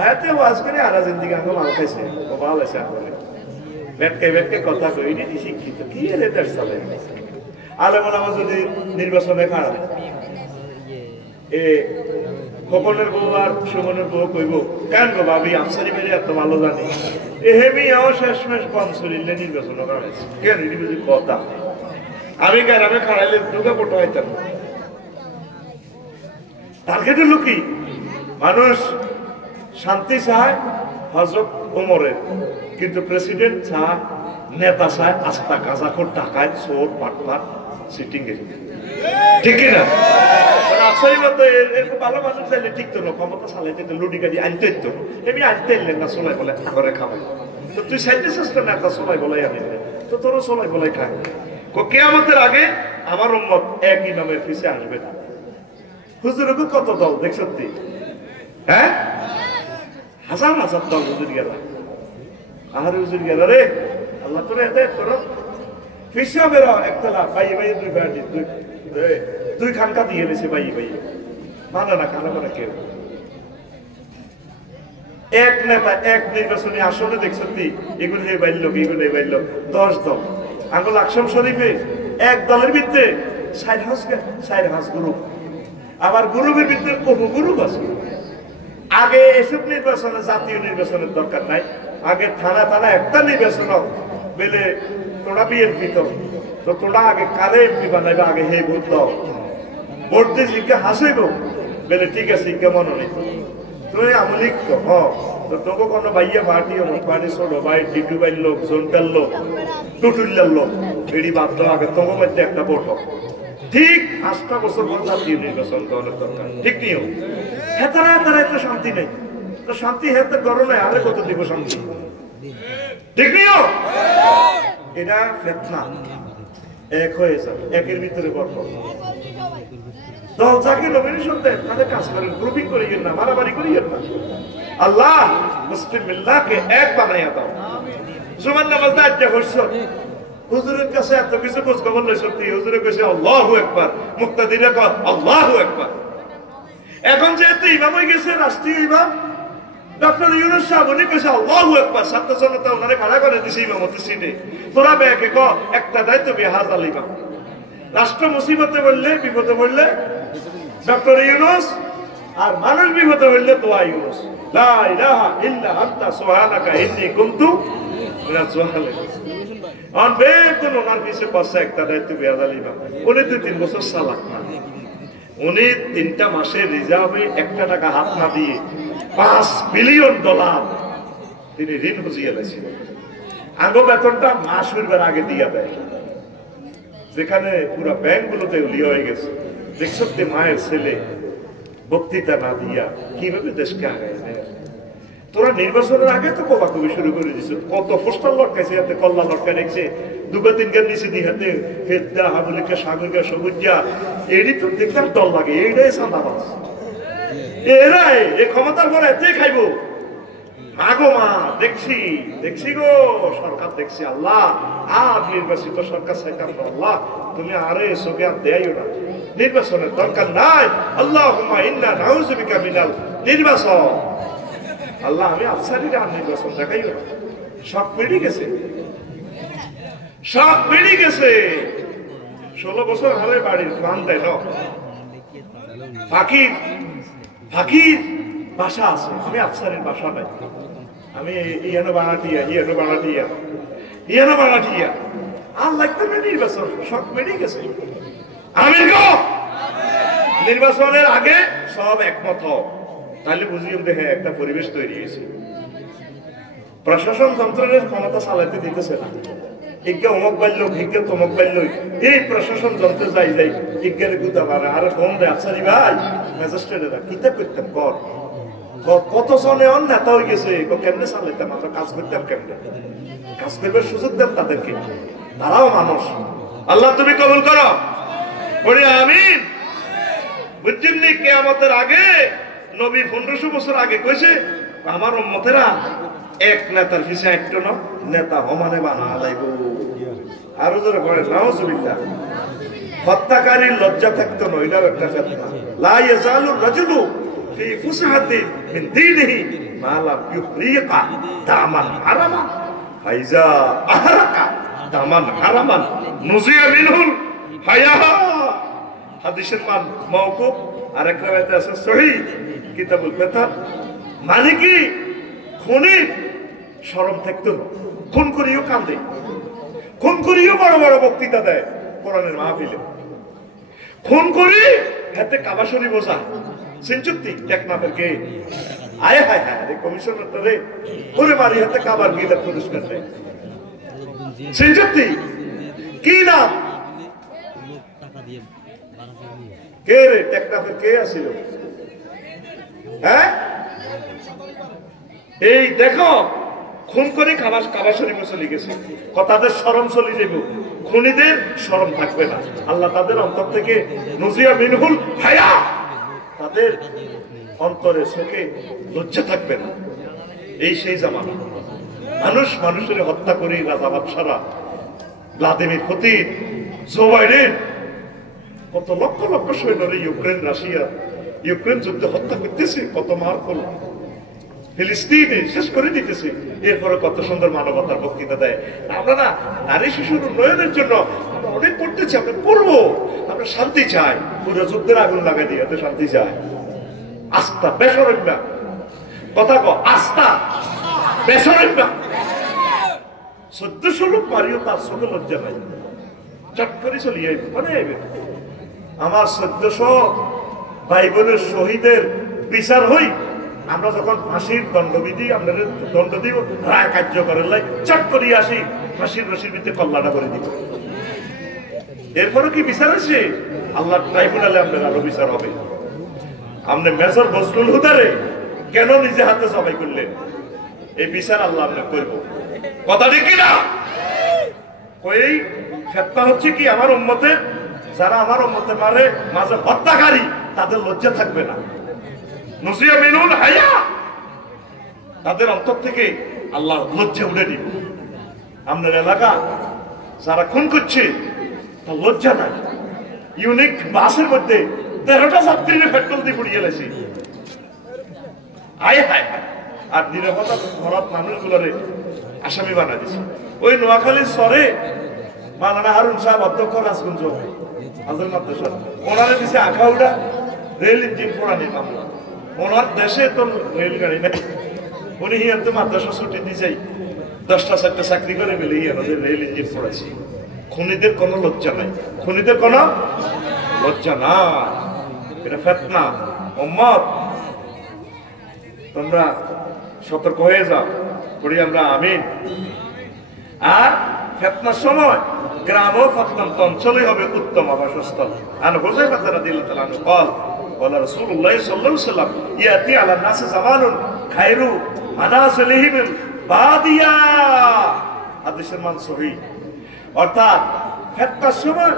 হাতে ওয়াজ করে আর জিন্দিগি আগে মাল খাইছে, ভালো আছে আসলে ব্যাটকে ব্যাটকে কথা কইনি, শিক্ষিত কি এর দেশ চালে। আলেম ওলামা যদি নির্বাচনে খাড়া, এ খোকনের বউ আর সুমনের বউ কইব কেন গো ভাবি আফসারি মেরে এত ভালো জানি, এ হেমিয়াও শেষমেশ কম শরীরে নির্বাচন করাইছে কেন? এটি বুঝি কথা। আমি গ্রামে খাড়াইলে ঢুকে পড়তে হইতাম। তার ক্ষেত্রে লুকি মানুষ শান্তি চায় হযরত ওমরের, কিন্তু প্রেসিডেন্ট চায়, নেতা চায় আস্থা কাজাখোর, টাকায় চোর পাটপাট সিটিং এ, ঠিক কিনা? আফসারি মতো এরকম ভালো মানুষ চাইলে ঠিক তো না, ক্ষমতা চালাইতে লুডি গাড়ি আনতে তো এমনি আনতে এলেন না, চলাই বলে আগরে খাওয়াই। তো তুই চাইতেছিস না একটা চলাই বলাই আনিলে, তো তোরও চলাই বলাই খায়। কিয়ামতের আগে আমার উম্মত এক ইমামের পিছে আসবে না। হুজুরকে কত দল দেখছ তুই? হ্যাঁ, হাজার হাজার দল হুজুর গেল। আর হুজুর গেল রে, আল্লাহ তোরে হেদায়েত করো। পিছা বেরো একতলা ভাই ভাই দুই ভাই দুই খানকা দিয়ে গেছে ভাই ভাই, মানে না কানা করে কেউ। এক নেতা এক নির্বাচনী আসনে দেখছ তুই, এগুলো এই বাইল লোক, এগুলো এই বাইল লোক, 10 দল। আঙ্গুল আকসাম শরীফে এক দলের ভিতরে 4 গ্রুপ, আবার গ্রুপের ভিতরে উপগ্রুপ আছে। আগে এসব নির্বাচনে জাতীয় নির্বাচনের দরকার নাই, আগে থানা থানা একটা নির্বাচন বেলে তোরা বিএনপি তো তোরা আগে কারে এমপি বানাইবে, আগে হে ভোট দাও, ভোট দিয়ে জিজ্ঞে হাসিব বেলে ঠিক আছে কেমন নেই তুই আমলিক তো তো তোকে কোনো ভাইয়া পার্টি পার্টি ছোট ভাই ডিটু ভাই লোক জোনটার লোক টুটুল্লার লোক এটি বাধ্য আগে তোকে মধ্যে একটা ভোট হোক ঠিক 5টা বছর পর জাতীয় নির্বাচন দলের দরকার ঠিক নিও হেতারা হেতারা এত শান্তি নেই তো শান্তি হেতে গরম নাই আরে কত দিব শান্তি ঠিক নিও এটা ফেতনা এক হয়ে যাবে একের ভিতরে বরকত দল যাকে নমিনেশন দেন তাদের কাজ করেন গ্রুপিং করিয়েন না মারামারি করিয়েন না আল্লাহ মুসলিম মিল্লাহকে এক বানাইয়া দাও জুমার নামাজ দা আজ্ঞা হইছো হুজুরের কাছে এত কিছু খোঁজ খবর লই সত্যি হুজুরে কইছে আল্লাহু আকবার মুক্তাদিরা কয় আল্লাহু আকবার এখন যেহেতু ইমাম হয়ে গেছে রাষ্ট্রীয় ইমাম ডক্টর ইউনূস সাহেব উনি কইছে আল্লাহু আকবার ছাত্র জনতা ওনারে খাড়া করে দিছে ইমামতি সিটে তোরা ব্যাকে ক একটা দায়িত্ব বিহাজ আল ইমাম রাষ্ট্র মুসিবতে বললে বিপদে পড়লে ডক্টর ইউনূস আর মানুষ বিপদে হইলে দোয়া ইউনূস লা ইলাহা ইল্লা আনতা সুবহানাকা ইন্নী কুনতু মিনাজ জালিমিন অন বেতন ওনার পিছে পাশে একটা দায়িত্ব বিহাজ আল ইমাম উনি 2-3 বছর সালাক না উনি 3টা মাসে রিজার্ভে 1 টাকা হাত না দিয়ে $5 বিলিয়ন তিনি ঋণ বুঝিয়ে দিয়েছেন আগো বেতনটা মাস হইবার আগে দিয়া দেয় যেখানে পুরো ব্যাংকগুলোতে উলিয়ে হয়ে গেছে দেখছো যে মায়ের ছেলে বক্তৃতা না দিয়া কিভাবে দেশকে আগায় নেয় তোরা নির্বাচনের আগে তো কবাকবি শুরু করে দিছ কত পোস্টার লটকাইছে হাতে কল্লা লটকা রেখেছে 2-3 গান নিচে দিয়ে হাতে ফেদ্দা হাবুলিকা সাগরিকা সবুজা এরই তো দেখলাম দল লাগে এইটাই সাদাবাজ এরাই এই ক্ষমতার পরে এতে খাইবো মাগো মা দেখছি গো সরকার দেখছি আল্লাহ আর নির্বাচিত সরকার সাইতাম আল্লাহ তুমি আরে এসবে আর দেয়ও না নির্বাচনের দরকার নাই আল্লাহুম্মা ইন্না নাউযু বিকা মিনাল নির্বাচন আল্লাহ আমি আফসারির আর নির্বাচন দেখাইও না সব বেড়ে গেছে 16 বছর হলে বাড়ির প্ল্যান দেয় না ফাঁকির ভাষা আছে আমি আফসারের ভাষা নাই আমি ইয়ানো বানাটিয়া আর লাগতে নির্বাচন সব বেড়ে গেছে আমি নির্বাচনের আগে সব একমত হোক তাহলে বুঝিয়ে দেখে একটা পরিবেশ তৈরি হয়েছে প্রশাসন যন্ত্রের ক্ষমতা চালাইতে দিতেছে না ইজ্ঞা অমুক বাড়ল ভিজ্ঞা তমুক বাড়ল এই প্রশাসন যন্ত্রে যাই ইজ্ঞারে গুতা মারে আরে ফোন দেয় আফসারি ভাই ম্যাজিস্ট্রেটেরা কিতা করতাম কর কত জনে অন নেতা হয়ে গেছে কেমনে চালাইতাম আমরা কাজ করতাম কেমনে কাজ করবার সুযোগ দেন তাদেরকে তারাও মানুষ আল্লাহ তুমি কবুল করো বলি আমিন বুঝছেন নি কিয়ামতের আগে নবী 1500 বছর আগে কইছে আমার উম্মতেরা এক নেতার পিছে একটা না নেতা হমানে বানা লাইব আরো জোরে বলে নাউজুবিল্লাহ হত্যাকারীর লজ্জা থাকতো না এটাও একটা ফিতনা লা ইয়াজালু রাজুলু ফি ফুসহাতি মিন দীনিহি মা লা ইউফরিকা দামান হারামান ফাইজা আহরাকা দামান হারামান নুজিয়া মিনহুল হায়া হাদিসের মান মাওকুফ আর এক রাওয়ায়াতে আছে সহিহ কিতাবুল ফিতন মানে কি খুনির শরম থাকতো না খুন করিও কান্দে খুন করিও বড় বড় বক্তৃতা দেয় কোরআনের মাহফিলে খুন করি হাতে কাবাসরি বোঝা সিনচুক্তি টেকনাফের কে আয় হায় হায় রে কমিশনার রে ওরে মারি হাতে কাবার গিলা পুরস্কার দেয় সিনচুক্তি কি না কে রে টেকনাফের কে আসিল হ্যাঁ এই দেখো খুন করে কাবাসরি চলে গেছে তাদের শরম চলে যাব খুনিদের শরম থাকবে না আল্লাহ তাদের অন্তর থেকে নুজিয়া মিনহুল হায়া তাদের অন্তরে চোখে লজ্জা থাকবে না এই সেই জামানা মানুষ মানুষের হত্যা করে রাজা বাদশারা ভ্লাদিমির পুতিন জো বাইডেন কত লক্ষ লক্ষ সৈন্য ইউক্রেন রাশিয়া ইউক্রেন যুদ্ধে হত্যা করতেছে কত মার করল ফিলিস্তিনে শেষ করে দিতেছে এরপরে কত সুন্দর মানবতার বক্তৃতা দেয় আমরা না নারী শিশুর উন্নয়নের জন্য আমরা অনেক করতেছি আমরা করবো আমরা শান্তি চাই পুরো যুদ্ধের আগুন লাগাই দিয়ে শান্তি চাই আস্থা বেসরম্যা কথা কো আস্থা বেসরম্যা 1400 লোক মারিও তার চোখে লজ্জা নাই চট করে চলিয়ে মানে আমার 1400 ভাই বোনের শহীদের বিচার হই আমরা যখন ফাঁসির দণ্ডবিধি আপনাদের দণ্ড দিব, রায় কার্যকরের লাই চট করিয়ে আসি, ফাঁসির রশির ভিত্তিতে কল্লাটা করে দিব। এরপরও কি বিচার আছে? আল্লাহ ট্রাইব্যুনালে আপনার আরো বিচার হবে। আপনি মেজর বজলুল হুদারে কেন নিজে হাতে সবাই করলেন? এই বিচার আল্লাহ আপনি করবো। কথা ঠিক কিনা? ওই ফেতনা হচ্ছে কি, আমার উম্মতে যারা আমার উম্মতে মারে মাঝে হত্যাকারী, তাদের লজ্জা থাকবে না। নসিয়া মিনুল হায়া, তাদের অন্তর থেকে আল্লাহ লজ্জা উড়ে দিব। আপনার এলাকা যারা খুন করছে তার লজ্জা নাই। ইউনিক বাসের মধ্যে 13টা যাত্রীর পেট্রোল দিয়ে পুড়িয়ে গেছে। আয় হায় হায়। আর নিরাপত্তা খরাব মানুষগুলোরে আসামি বানা দিছে। ওই নোয়াখালীর সরে মাওলানা হারুন সাহেব অধ্যক্ষ রাজগঞ্জ হাজার মাদ্রাসা, ওনারে দিছে আখাউড়া রেল ইঞ্জিন পোড়ানি মামলা। ওনার দেশে তো রেলগাড়ি নেই, উনি হিয়ান তো মাদ্রাসা ছুটি দিয়ে যাই 10টা 4টা চাকরি করে মিলে হিয়ান রেল ইঞ্জিন পোড়াইছে। খুনিদের কোনো লজ্জা নাই, খুনিদের কোনো লজ্জা না। এটা ফিতনা। উম্মত তোমরা সতর্ক হয়ে যাও, পড়ি আমরা আমিন। আর ফিতনার সময় গ্রাম ও প্রত্যন্ত অঞ্চলই হবে উত্তম আবাসস্থল। আন হুযায়ফা রাদিয়াল্লাহু তাআলা আনহু قال قال رسول الله صلى الله عليه وسلم ياتي على الناس زمان خير منازلهم البادية। হাদিসের মান সহিহ। অর্থাৎ ফিতনার সময়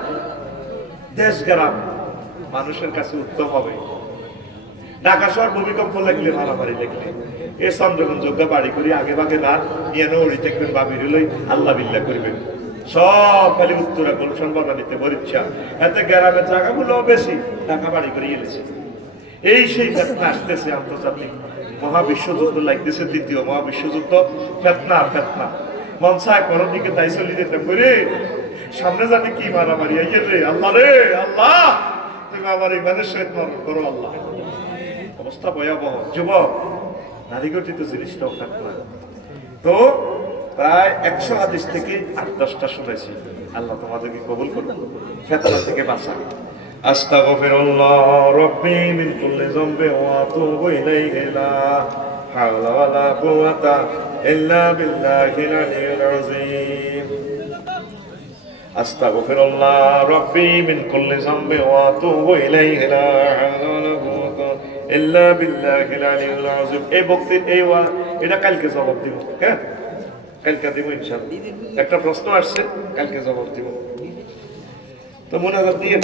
দেশ গ্রাম মানুষের কাছে উত্তম হবে। ঢাকা শহর ভূমিকম্প লাগলে, মারামারি লাগলে, এ চন্দ্রগঞ্জ বাড়ি করি আগে ভাগে না নিয়ে ওড়ি থাকবেন, বাবির লই আল্লাহ বিল্লাহ করবেন। সব খালি উত্তরা গুলশান বাগানিতে বরিচ্ছা, এতে গ্রামের জায়গাগুলো বেশি ঢাকা বাড়ি করে এলেছে। এই সেই ফিতনা আসতেছে, আন্তর্জাতিক মহাবিশ্বযুদ্ধ লাগতেছে, দ্বিতীয় মহাবিশ্বযুদ্ধ। ফিতনা ফিতনা মন চায় কোন দিকে তাই চলি যেতাম করে, সামনে জানি কি মারামারি আইয়ে রে আল্লাহ রে আল্লাহ, তুমি আমার ইমানের সহিত মরণ করো আল্লাহ। অবস্থা ভয়াবহ। যুবক, নারী গঠিত জিনিসটাও ফিতনা। তো প্রায় 100 হাদিস থেকে 8-10টা শুনেছি। আল্লাহ তোমাদেরকে কবুল করুন, ফিতনা থেকে বাঁচান। আস্তাগফিরুল্লাহ রাব্বি মিন কুল্লি যামবি ওয়া আতুবু ইলাইহি লা হাওলা ওয়ালা কুওয়াতা ইল্লা বিল্লাহিল আলিয়্যিল আযীম। আস্তাগফিরুল্লাহ রাব্বি মিন কুল্লি যামবি ওয়া আতুবু ইলাইহি লা হাওলা ওয়ালা কুওয়াতা ইল্লা বিল্লাহিল আলিয়্যিল আযীম। এই বক্তৃতা এই এটা কালকে জবাব দিব। হ্যাঁ, কালকে দিব ইনশাআল্লাহ। একটা প্রশ্ন আসছে, কালকে জবাব দিব। তো মোনাজাত দিয়ে